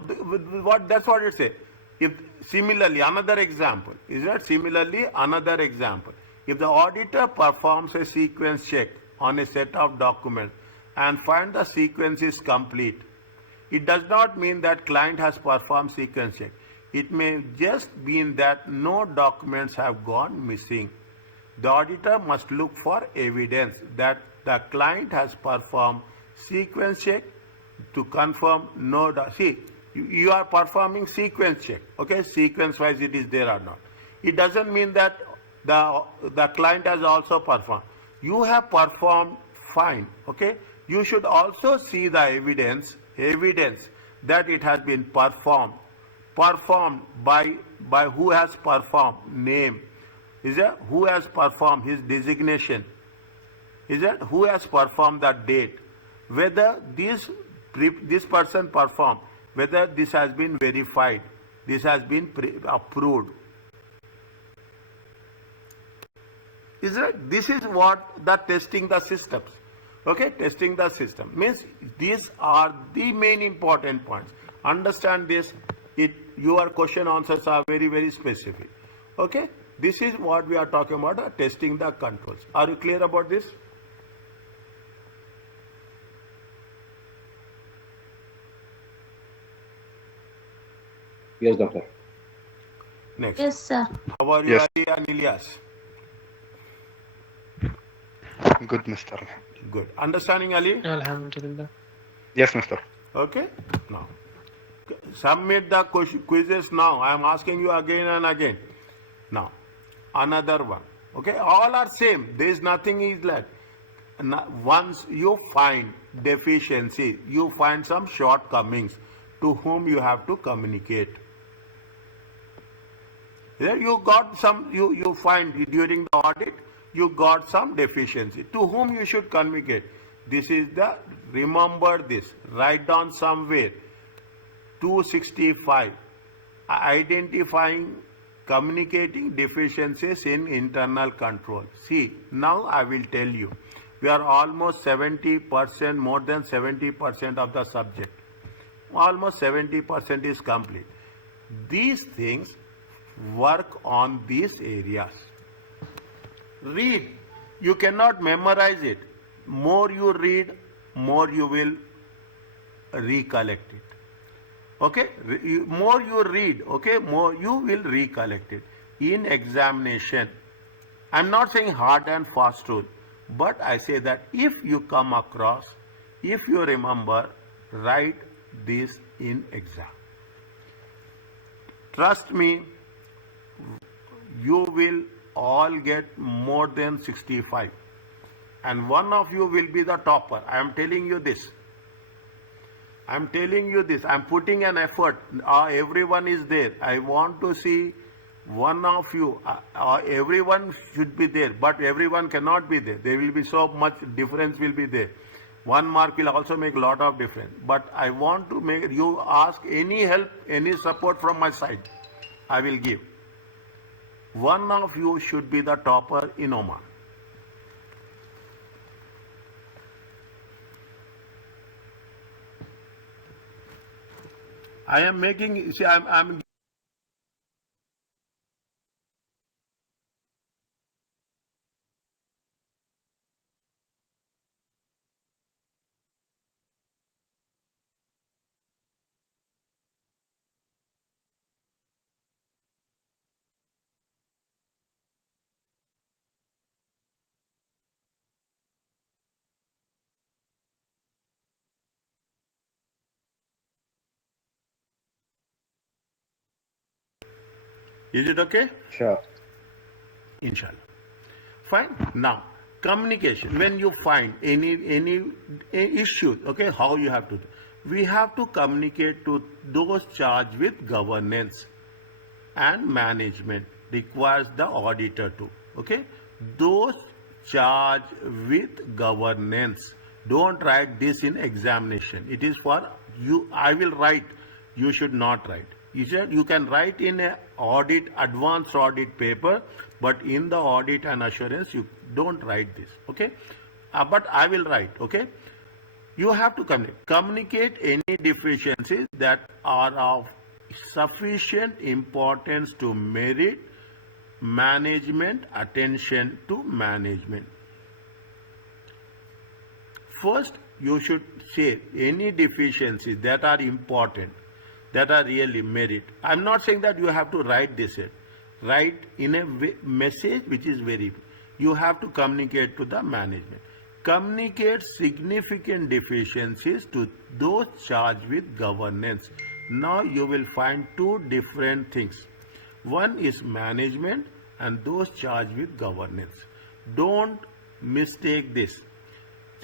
that's what it says. If similarly, another example. Is that similarly another example? If the auditor performs a sequence check on a set of documents and find the sequence is complete, it does not mean that client has performed sequence check. It may just mean that no documents have gone missing. The auditor must look for evidence that the client has performed sequence check to confirm no. See, you are performing sequence check. Okay, sequence wise it is there or not. It doesn't mean that the client has also performed. You have performed fine. Okay, you should also see the evidence that it has been performed by who has performed, name. Is it who has performed, his designation? Is it who has performed that date? Whether this person performed, whether this has been verified, this has been approved. Is it? This is what the testing the systems. Okay, testing the system means these are the main important points. Understand this. your question answers are very, very specific. Okay, this is what we are talking about, testing the controls. Are you clear about this? Yes, doctor. Next. Yes, sir. How are you, Yes. Ali and Ilyas? Good, Mr. Good. Understanding, Ali? Alhamdulillah. Yes, Mr. Okay. Now, submit the quizzes now. I am asking you again and again. Now, another one. Okay, all are same. There is nothing is left. Once you find deficiency, you find some shortcomings, to whom you have to communicate. There you got some, you find during the audit, you got some deficiency. To whom you should communicate? This is the, remember this, write down somewhere. 265, identifying, communicating deficiencies in internal control. See, now I will tell you, we are almost 70%, more than 70% of the subject. Almost 70% is complete. These things, work on these areas. Read. You cannot memorize it. More you read, more you will recollect it. Okay, more you read, okay, more you will recollect it. In examination, I'm not saying hard and fast rule, but I say that if you come across, if you remember, write this in exam. Trust me, you will all get more than 65. And one of you will be the topper. I am telling you this. I'm telling you this. I'm putting an effort. Everyone is there. I want to see one of you. Everyone should be there, but everyone cannot be there. There will be so much difference will be there. 1 mark will also make a lot of difference. But I want to make you ask any help, any support from my side. I will give. One of you should be the topper in Oman. I am making, see, I'm Is it okay? Sure. Inshallah. Fine. Now, communication. When you find any issue, okay, how you have to do? We have to communicate to those charged with governance and management. Requires the auditor to. Okay, those charged with governance. Don't write this in examination. It is for you. I will write. You should not write. You can write in a audit, advanced audit paper, but in the audit and assurance, you don't write this, okay? But I will write, okay? You have to communicate any deficiencies that are of sufficient importance to merit management attention to management. First, you should say any deficiencies that are important, that are really merit. I'm not saying that you have to write this. Write in a message which is very, you have to communicate to the management. Communicate significant deficiencies to those charged with governance. Now you will find two different things. One is management and those charged with governance. Don't mistake this.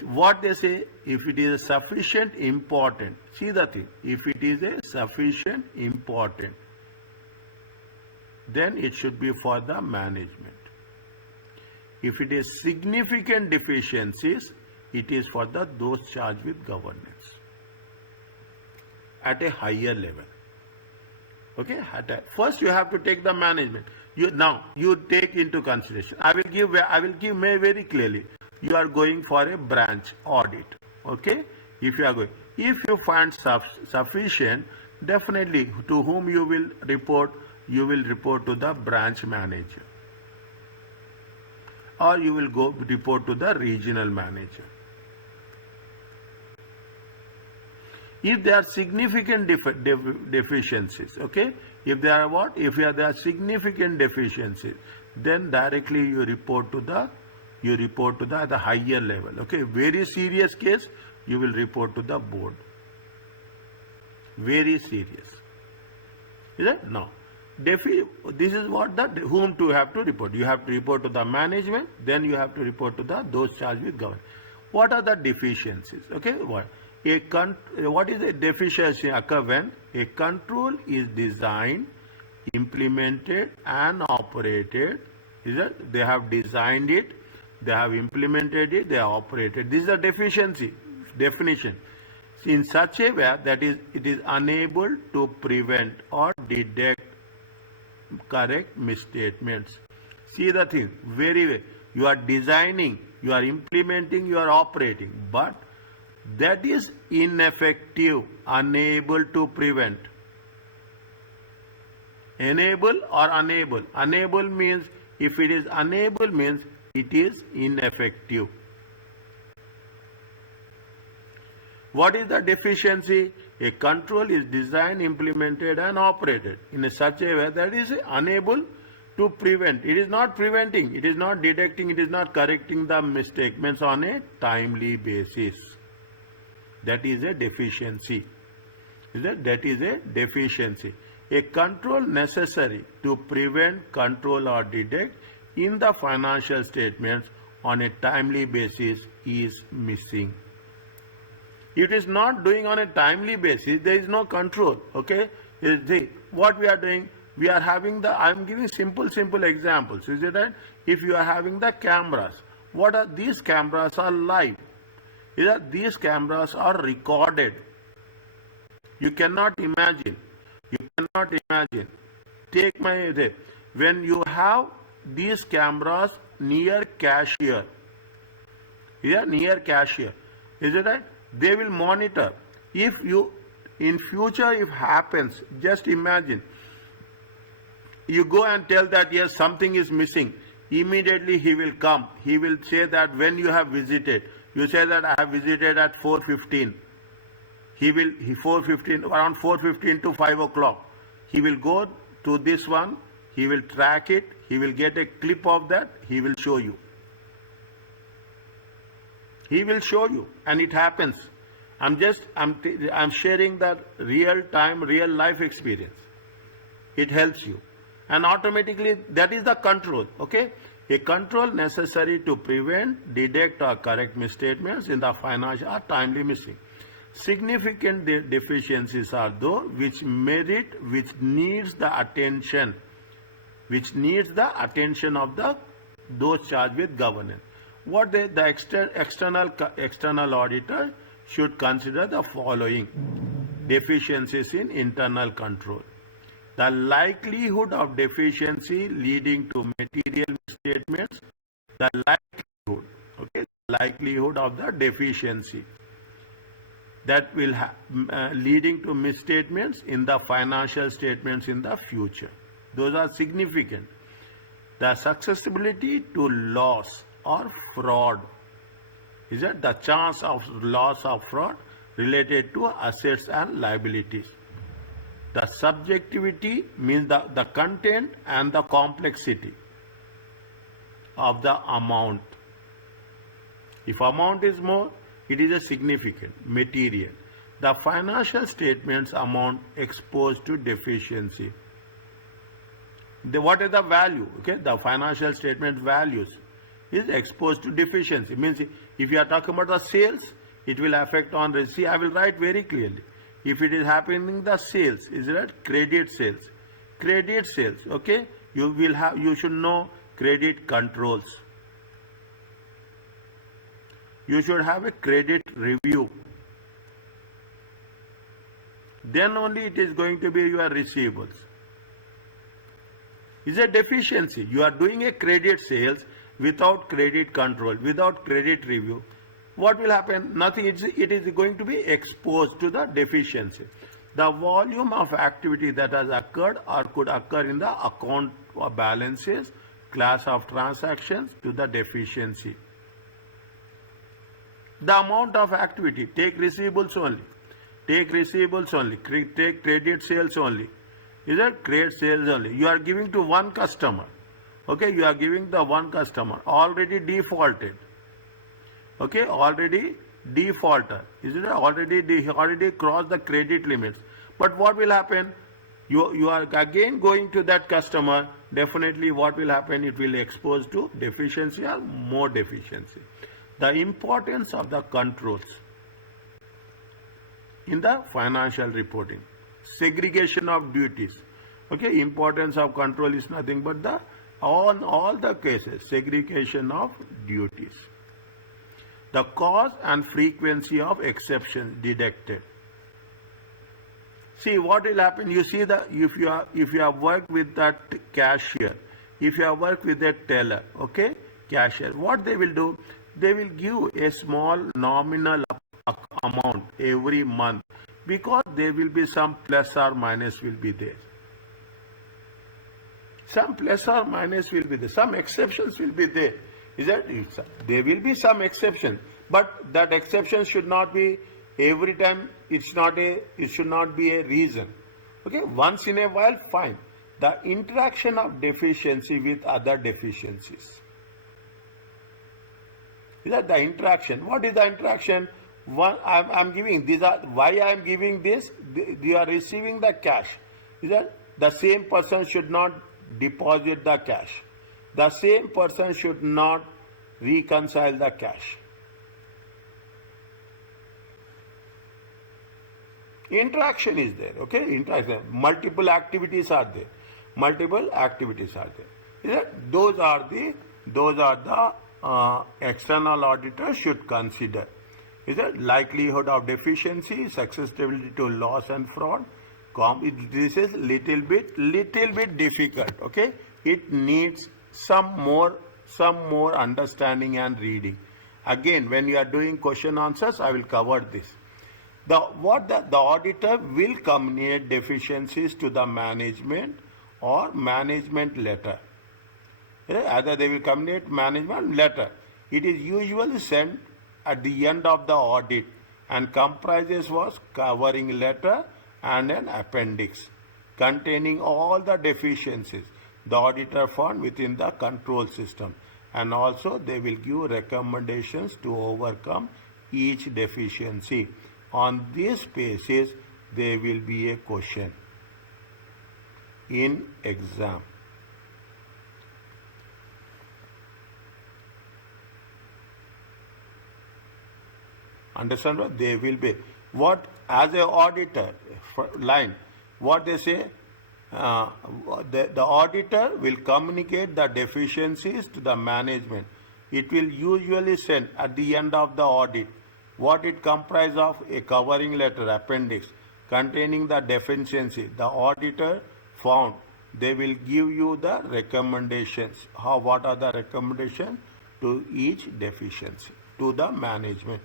What they say, if it is a sufficient important, see the thing, if it is a sufficient important, then it should be for the management. If it is significant deficiencies, it is for those charged with governance at a higher level. Okay, first you have to take the management. Now you take into consideration. I will give very clearly. You are going for a branch audit, okay? If you are going, if you find sufficient, Definitely, to whom you will report? You will report to the branch manager, or you will go report to the regional manager. If there are significant deficiencies, okay, if there are what? If there are significant deficiencies, then directly you report to the at the higher level. Okay, very serious case, you will report to the board. Very serious. Is it? No. This is what whom to have to report. You have to report to the management, then you have to report to those charged with governance. What are the deficiencies? Okay, what is a deficiency occur when a control is designed, implemented and operated? Is it? They have designed it, they have implemented it, they have operated. This is a deficiency definition. In such a way that it is unable to prevent or detect correct misstatements. See the thing, very well. You are designing, you are implementing, you are operating, but that is ineffective, unable to prevent. Enable or unable? Unable means, if it is unable means it is ineffective. What is the deficiency? A control is designed, implemented and operated in such a way that is unable to prevent. It is not preventing, it is not detecting, it is not correcting the misstatements on a timely basis. That is a deficiency. That is a deficiency. A control necessary to prevent, control or detect in the financial statements on a timely basis is missing. It is not doing on a timely basis, there is no control. Okay, what we are doing, we are having I am giving simple examples. Is it right? If you are having the cameras, what are these cameras? Are live. These cameras are recorded. You cannot imagine. Take when you have these cameras near cashier. Near cashier. Is it right? They will monitor. If you, in future, if happens, just imagine, you go and tell that yes, something is missing. Immediately he will come. He will say that when you have visited, you say that I have visited at 4:15. He will, 4:15, around 4:15 to 5 o'clock. He will go to this one, he will track it, he will get a clip of that, he will show you. He will show you, and it happens. I'm sharing that real time, real life experience. It helps you. And automatically, that is the control, okay? A control necessary to prevent, detect or correct misstatements in the financial or timely missing. Significant deficiencies are those which needs the attention of those charged with governance. What the external auditor should consider the following deficiencies in internal control. The likelihood of deficiency leading to material misstatements, the likelihood of the deficiency that will leading to misstatements in the financial statements in the future. Those are significant. The susceptibility to loss or fraud. Is that the chance of loss or fraud related to assets and liabilities? The subjectivity means the content and the complexity of the amount. If amount is more, it is a significant material. The financial statements amount exposed to deficiency. What is the value? Okay, the financial statement values is exposed to deficiency. Means if you are talking about the sales, it will affect on receipt. I will write very clearly. If it is happening the sales, is that credit sales? Credit sales, okay? You should know credit controls. You should have a credit review. Then only it is going to be your receivables. Is a deficiency. You are doing a credit sales without credit control, without credit review. What will happen? Nothing. It is going to be exposed to the deficiency. The volume of activity that has occurred or could occur in the account or balances, class of transactions to the deficiency. The amount of activity, take receivables only. Take receivables only. Take credit sales only. Is it credit sales only? You are giving to one customer. Okay, you are giving the one customer already defaulted. Okay, already defaulter. Is it already crossed the credit limits? But what will happen? You are again going to that customer. Definitely, what will happen? It will expose to deficiency or more deficiency. The importance of the controls in the financial reporting, segregation of duties. Okay, importance of control is nothing but the on all the cases, segregation of duties. The cause and frequency of exceptions deducted. See what will happen. You see that if you have worked with that cashier, if you have worked with a teller, okay, cashier, what they will do? They will give a small nominal amount every month because there will be some plus or minus will be there. Some plus or minus will be there. Some exceptions will be there. Is that there will be some exceptions, but that exception should not be every time. It should not be a reason. Okay, once in a while, fine. The interaction of deficiency with other deficiencies. Is that the interaction? What is the interaction? One, I'm giving these are why I am giving this. You are receiving the cash. Is that the same person should not deposit the cash. The same person should not reconcile the cash. Interaction is there, okay? Interaction. Multiple activities are there. Multiple activities are there. Is that those are the external auditor should consider. Is that likelihood of deficiency, susceptibility to loss and fraud. This is little bit difficult. Okay, it needs some more understanding and reading. Again, when you are doing question answers, I will cover this. The auditor will communicate deficiencies to the management or management letter. Either they will communicate management letter. It is usually sent at the end of the audit and comprises was covering letter and an appendix containing all the deficiencies the auditor found within the control system, and also they will give recommendations to overcome each deficiency. On this basis, there will be a question in exam. Understand what? They will be. What as a auditor line, what they say, the auditor will communicate the deficiencies to the management. It will usually send at the end of the audit what it comprises of a covering letter appendix containing the deficiency the auditor found. They will give you the recommendations. What are the recommendations to each deficiency to the management?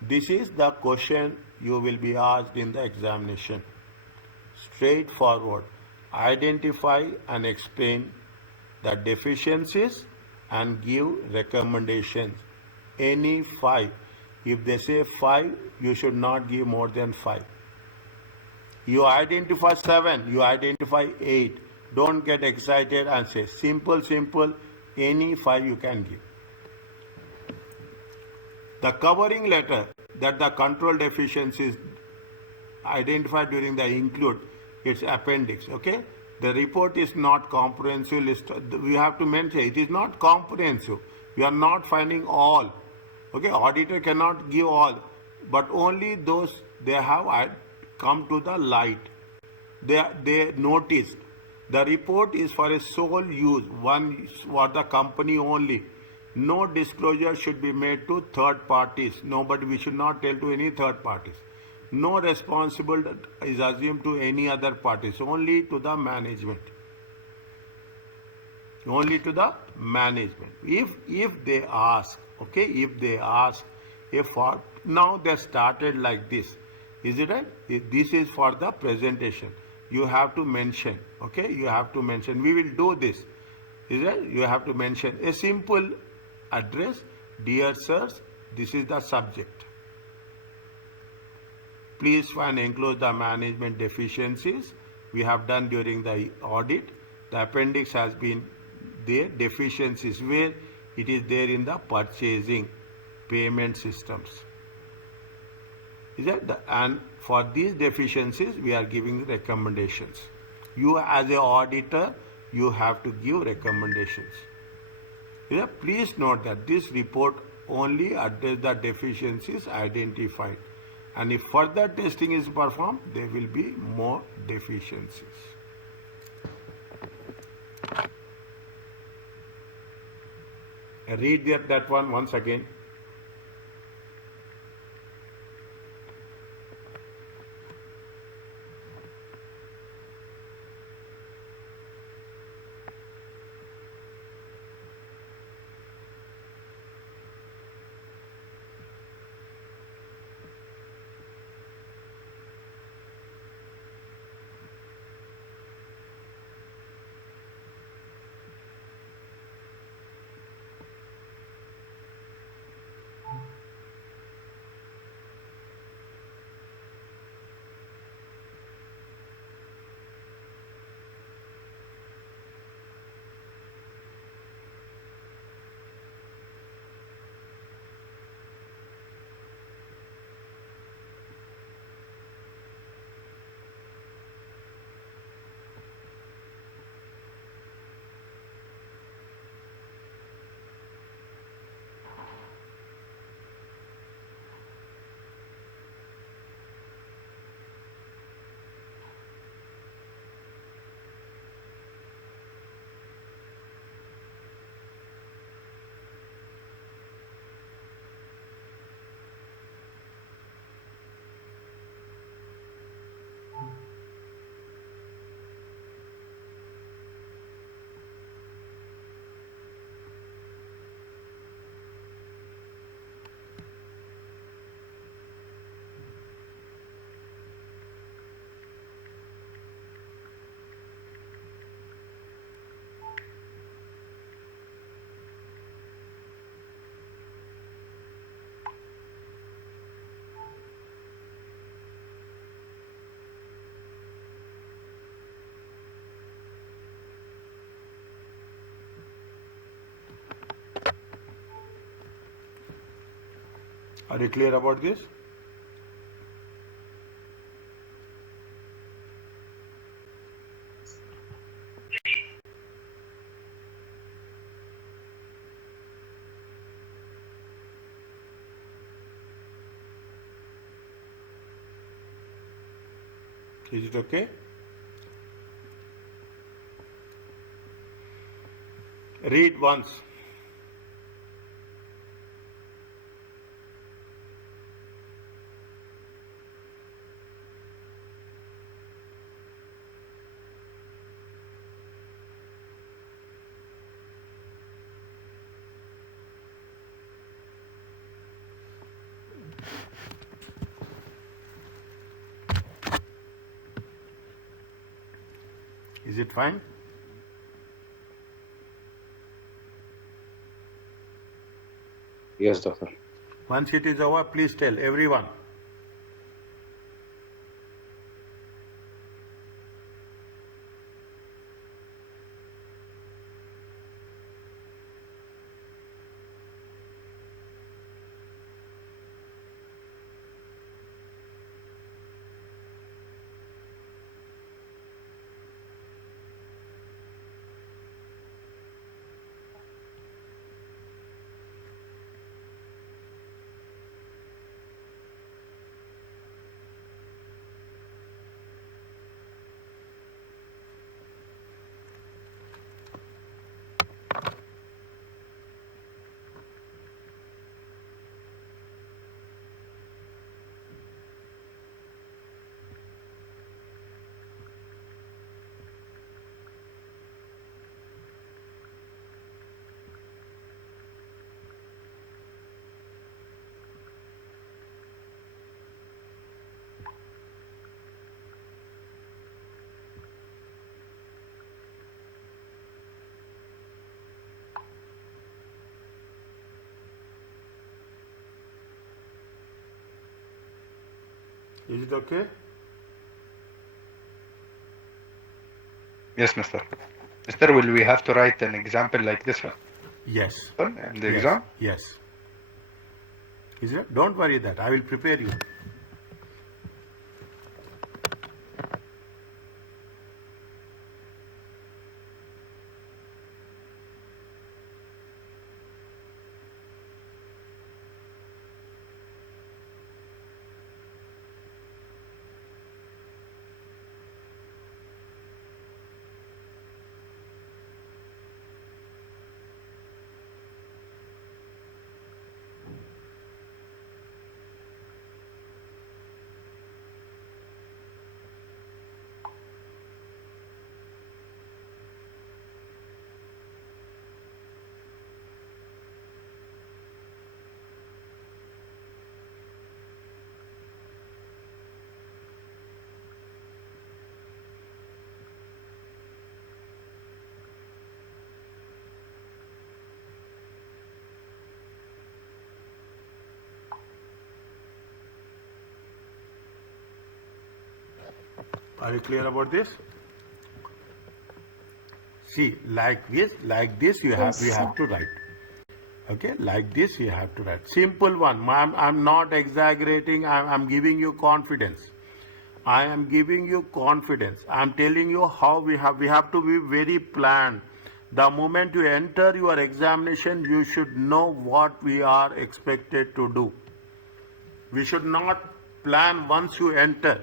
This is the question you will be asked in the examination. Straightforward. Identify and explain the deficiencies and give recommendations. Any 5. If they say 5, you should not give more than 5. You identify 7, you identify 8. Don't get excited and say simple, any 5 you can give. The covering letter that the control deficiencies identified during the include its appendix. Okay, the report is not comprehensive list. We have to mention it is not comprehensive. We are not finding all. Okay, auditor cannot give all, but only those they have come to the light. They noticed. The report is for a sole use, one for the company only. No disclosure should be made to third parties. Nobody, we should not tell to any third parties. No responsible is assumed to any other parties, only to the management. Only to the management. If they ask, okay, if they ask, now they started like this. Is it right? This is for the presentation. You have to mention, okay? You have to mention. We will do this. Is it? You have to mention a simple address. Dear sirs, this is the subject. Please find enclose the management deficiencies we have done during the audit. The appendix has been there. Deficiencies where it is there in the purchasing payment systems. Is that and for these deficiencies we are giving recommendations. You as a auditor, you have to give recommendations. Please note that this report only addresses the deficiencies identified, and if further testing is performed, there will be more deficiencies. Read that one once again. Are you clear about this? Is it okay? Read once. Is it fine? Yes, doctor. Once it is over, please tell everyone. Is it okay? Yes, Mr. Mister, will we have to write an example like this Yes. one in the Yes. exam? Yes. Is it? Don't worry that. I will prepare you. Are you clear about this? See, like this you have, Yes, we sir. have to write. Okay, like this you have to write. Simple one. I'm not exaggerating. I'm giving you confidence. I am giving you confidence. I'm telling you how we have to be very planned. The moment you enter your examination, you should know what we are expected to do. We should not plan once you enter.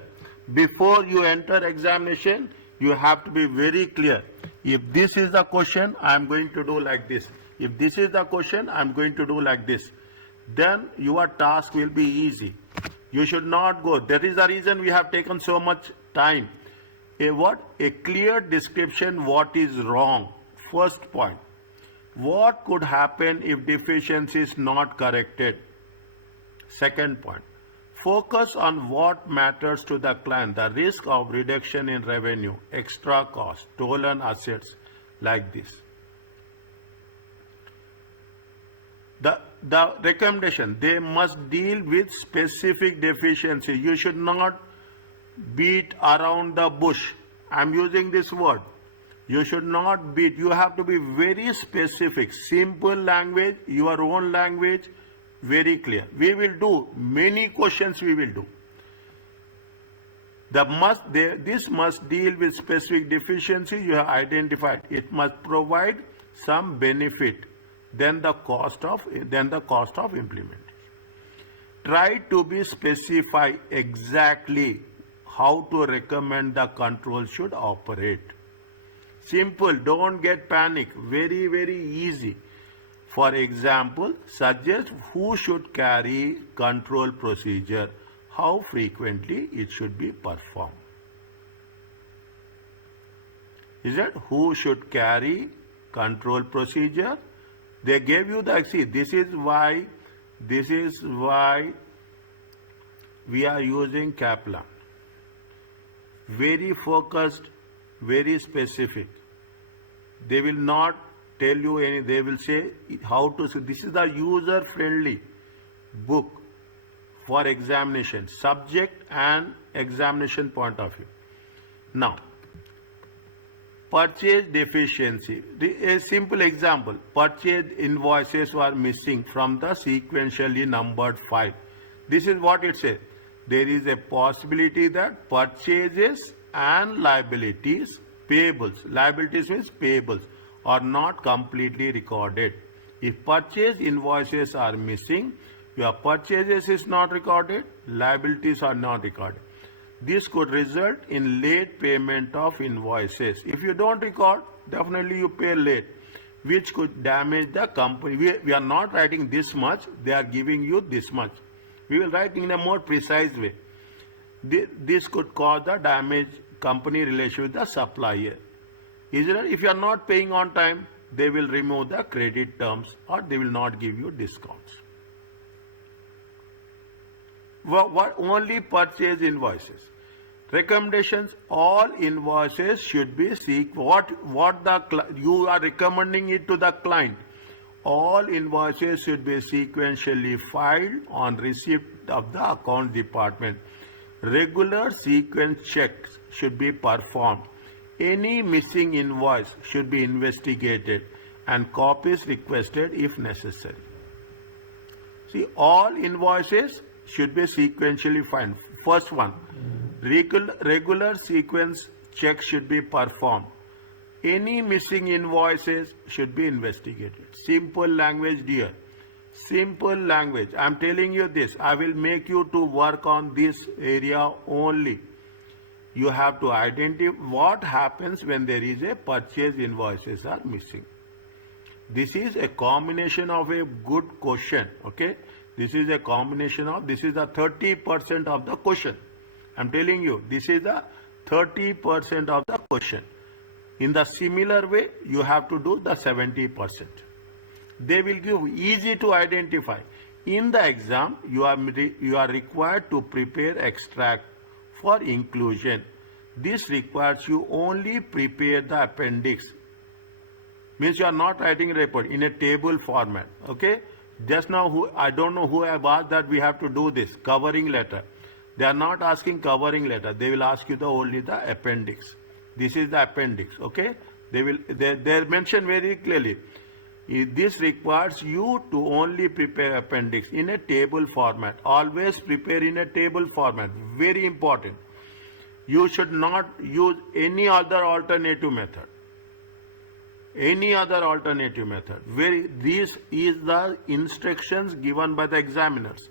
Before you enter examination, you have to be very clear. If this is the question, I am going to do like this. If this is the question, I am going to do like this. Then your task will be easy. You should not go. That is the reason we have taken so much time. A clear description what is wrong. First point. What could happen if deficiency is not corrected? Second point, focus on what matters to the client, the risk of reduction in revenue, extra cost, stolen assets, like this. The recommendation, they must deal with specific deficiency. You should not beat around the bush. I'm using this word. You should not beat. You have to be very specific. Simple language, your own language, very clear. We will do many questions. We will do. This must deal with specific deficiency you have identified. It must provide some benefit. Then the cost of implementation. Try to be specify exactly how to recommend the control should operate. Simple. Don't get panic. Very, very easy. For example, suggest who should carry control procedure, how frequently it should be performed. Is it who should carry control procedure? They gave you the, see, this is why we are using Kaplan. Very focused, very specific. They will not tell you any, they will say how to, this is the user friendly book for examination, subject and examination point of view. Now, purchase deficiency. A simple example, purchase invoices were missing from the sequentially numbered file. This is what it says. There is a possibility that purchases and liabilities, liabilities means payables, are not completely recorded. If purchase invoices are missing, your purchases is not recorded, liabilities are not recorded. This could result in late payment of invoices. If you don't record, definitely you pay late, which could damage the company. We are not writing this much, they are giving you this much. We will write in a more precise way. This could cause the damage company relation with the supplier. If you are not paying on time, they will remove the credit terms or they will not give you discounts. Only purchase invoices. Recommendations, all invoices should be you are recommending it to the client. All invoices should be sequentially filed on receipt of the account department. Regular sequence checks should be performed. Any missing invoice should be investigated and copies requested if necessary. See, all invoices should be sequentially found. First one, regular sequence checks should be performed. Any missing invoices should be investigated. Simple language, dear. Simple language. I am telling you this. I will make you to work on this area only. You have to identify what happens when there is a purchase invoices are missing. This is a combination of a good question. Okay. This is a combination of, this is the 30% of the question. I am telling you, this is the 30% of the question. In the similar way, you have to do the 70%. They will give easy to identify. In the exam, you are required to prepare extract for inclusion. This requires you only prepare the appendix. Means you are not writing a report in a table format. Okay. Just now, I don't know who have asked that we have to do this covering letter. They are not asking covering letter. They will ask you only the appendix. This is the appendix. Okay. They mention very clearly. This requires you to only prepare appendix in a table format. Always prepare in a table format. Very important. You should not use any other alternative method. Any other alternative method. This is the instructions given by the examiners.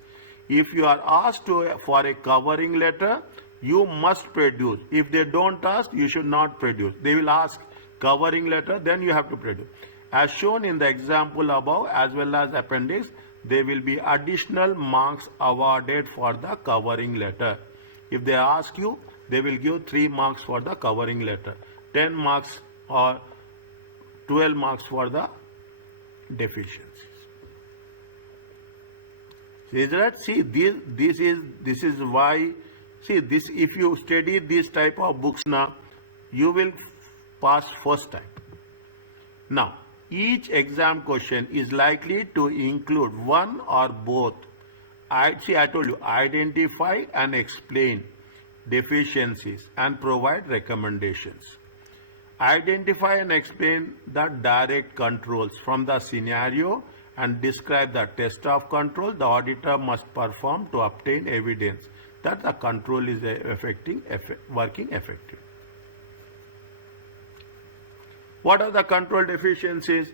If you are asked for a covering letter, you must produce. If they don't ask, you should not produce. They will ask covering letter, then you have to produce. As shown in the example above as well as appendix, there will be additional marks awarded for the covering letter. If they ask you, they will give 3 marks for the covering letter, 10 marks or 12 marks for the deficiencies. Is that? See, this is why. See, this, if you study this type of books now, you will pass first time. Now, each exam question is likely to include one or both. I told you, identify and explain deficiencies and provide recommendations. Identify and explain the direct controls from the scenario and describe the test of control the auditor must perform to obtain evidence that the control is working effectively. What are the control deficiencies?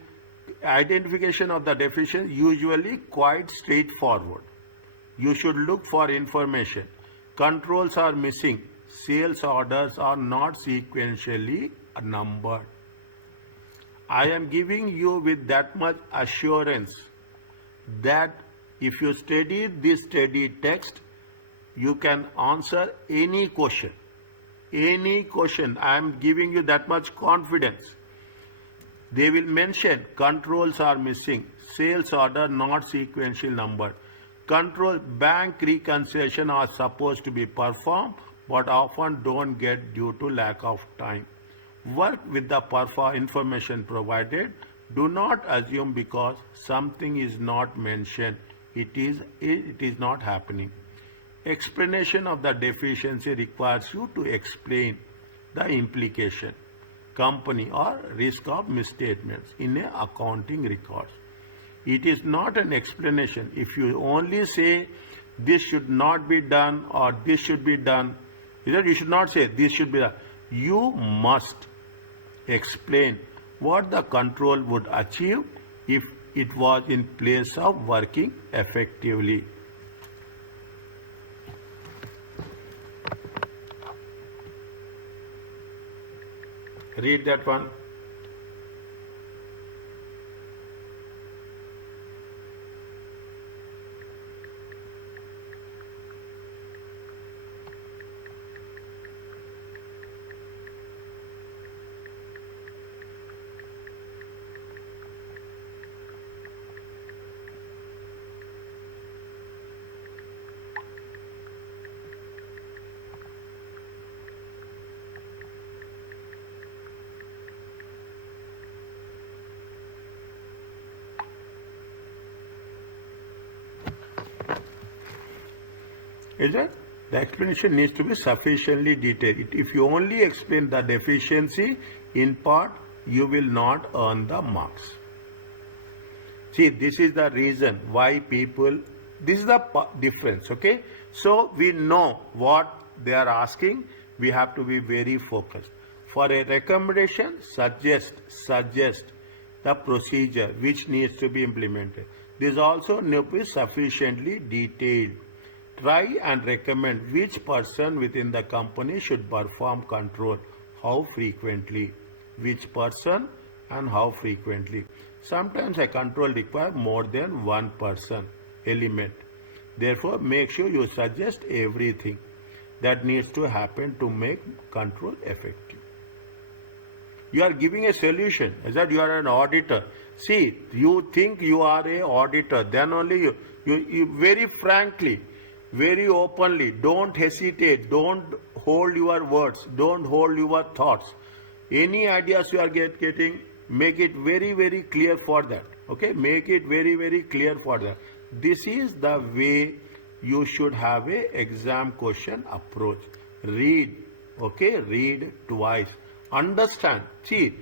Identification of the deficiency usually quite straightforward. You should look for information. Controls are missing. Sales orders are not sequentially numbered. I am giving you with that much assurance that if you study this study text, you can answer any question. Any question. I am giving you that much confidence. They will mention controls are missing, sales order not sequential numbered. Control bank reconciliation are supposed to be performed but often don't get due to lack of time. Work with the information provided. Do not assume because something is not mentioned, it is not happening. Explanation of the deficiency requires you to explain the implication, company or risk of misstatements in a accounting record. It is not an explanation. If you only say this should not be done or this should be done, you should not say this should be done. You must explain what the control would achieve if it was in place of working effectively. Read that one. Is it? The explanation needs to be sufficiently detailed. If you only explain the deficiency in part, you will not earn the marks. See, this is the reason why people, this is the difference, okay? So we know what they are asking. We have to be very focused. For a recommendation, suggest the procedure which needs to be implemented. This also needs to be sufficiently detailed. Try and recommend which person within the company should perform control, how frequently, which person and how frequently. Sometimes a control requires more than one person element. Therefore, make sure you suggest everything that needs to happen to make control effective. You are giving a solution, as that you are an auditor. See, you think you are an auditor, then only you very frankly, very openly, don't hesitate, don't hold your words, don't hold your thoughts. Any ideas you are getting, make it very, very clear for that. Okay, make it very, very clear for that. This is the way you should have a exam question approach. Read, okay, read twice. Understand. See,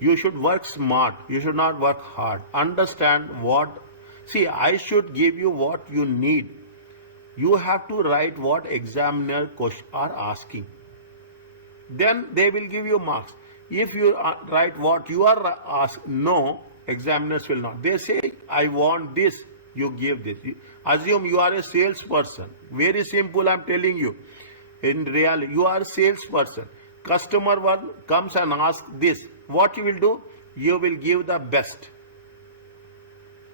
you should work smart. You should not work hard. Understand what. See, I should give you what you need. You have to write what examiner are asking. Then they will give you marks. If you write what you are asked, no, examiners will not. They say, I want this, you give this. Assume you are a salesperson. Very simple, I am telling you. In reality, you are a salesperson. Customer one comes and asks this. What you will do? You will give the best.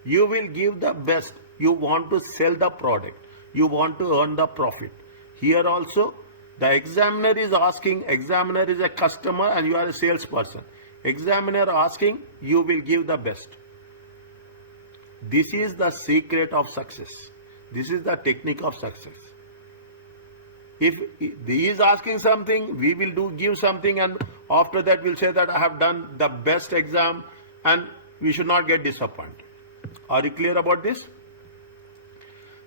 You will give the best. You want to sell the product. You want to earn the profit. Here also, the examiner is asking, examiner is a customer and you are a salesperson. Examiner asking, you will give the best. This is the secret of success. This is the technique of success. If he is asking something, we will give something, and after that we'll say that I have done the best exam, and we should not get disappointed. Are you clear about this?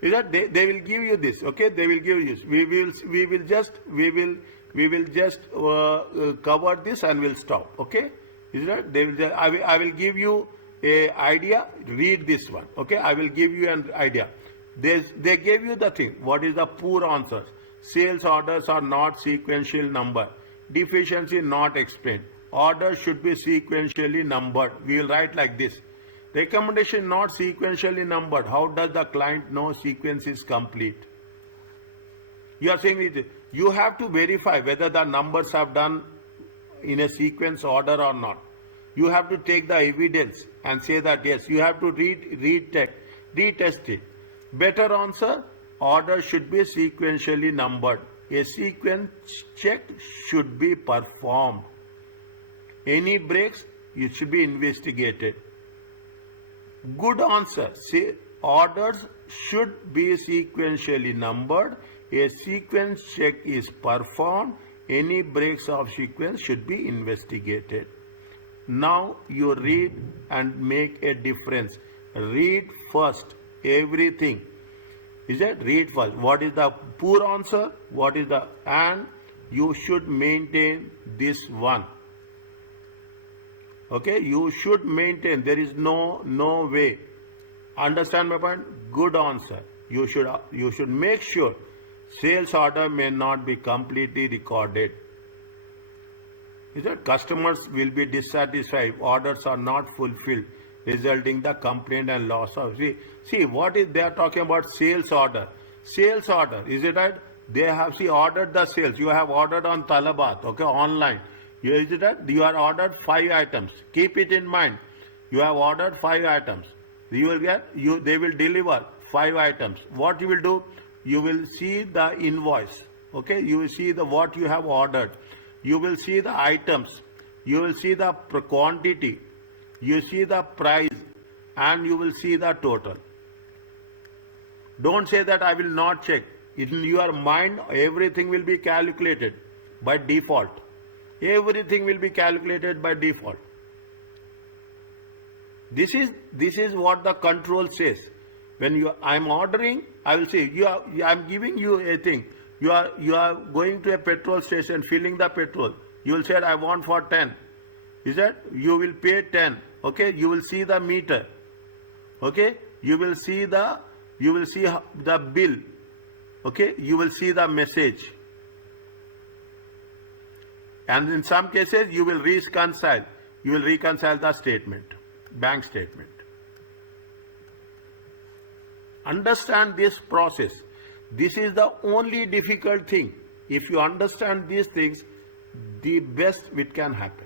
Is that they will give you this, okay? They will give you. We will just cover this and we'll stop, okay? Is that they will? I will give you a idea. Read this one, okay? I will give you an idea. They gave you the thing. What is the poor answers? Sales orders are not sequential number. Deficiency not explained. Orders should be sequentially numbered. We will write like this. Recommendation not sequentially numbered. How does the client know sequence is complete? You are saying it. You have to verify whether the numbers have done in a sequence order or not. You have to take the evidence and say that yes. You have to retest it. Better answer. Order should be sequentially numbered. A sequence check should be performed. Any breaks, it should be investigated. Good answer. Say orders should be sequentially numbered. A sequence check is performed. Any breaks of sequence should be investigated. Now you read and make a difference. Read first everything. Is that read first? What is the poor answer? What is the, and you should maintain this one. Okay, you should maintain. There is no way. Understand my point? Good answer. You should make sure sales order may not be completely recorded. Is that customers will be dissatisfied? Orders are not fulfilled, resulting the complaint and loss of. See what is they are talking about? Sales order. Sales order. Is it right? They have ordered the sales. You have ordered on Talabat. Okay, online. Is it right? You are ordered 5 items. Keep it in mind. You have ordered 5 items. You will get. They will deliver 5 items. What you will do? You will see the invoice. Okay. You will see what you have ordered. You will see the items. You will see the quantity. You see the price, and you will see the total. Don't say that I will not check. In your mind, everything will be calculated by default. Everything will be calculated by default. This is what the control says. When I am ordering, I will say, I am giving you a thing. You are going to a petrol station, filling the petrol. You will say, I want for 10. Is that? You will pay 10. Okay. You will see the meter. Okay. You will see the bill. Okay. You will see the message. And in some cases, you will reconcile. You will reconcile the statement, bank statement. Understand this process. This is the only difficult thing. If you understand these things, the best it can happen.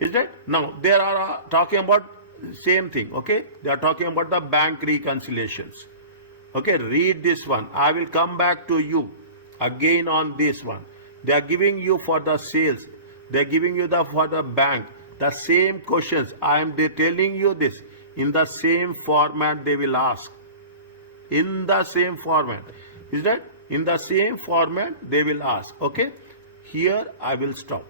Is it? Now, they are talking about same thing, okay? They are talking about the bank reconciliations. Okay, read this one. I will come back to you again on this one. They are giving you for the sales. They are giving you for the bank. The same questions. I am telling you this. In the same format they will ask. In the same format. Is that? In the same format they will ask. Okay? Here I will stop.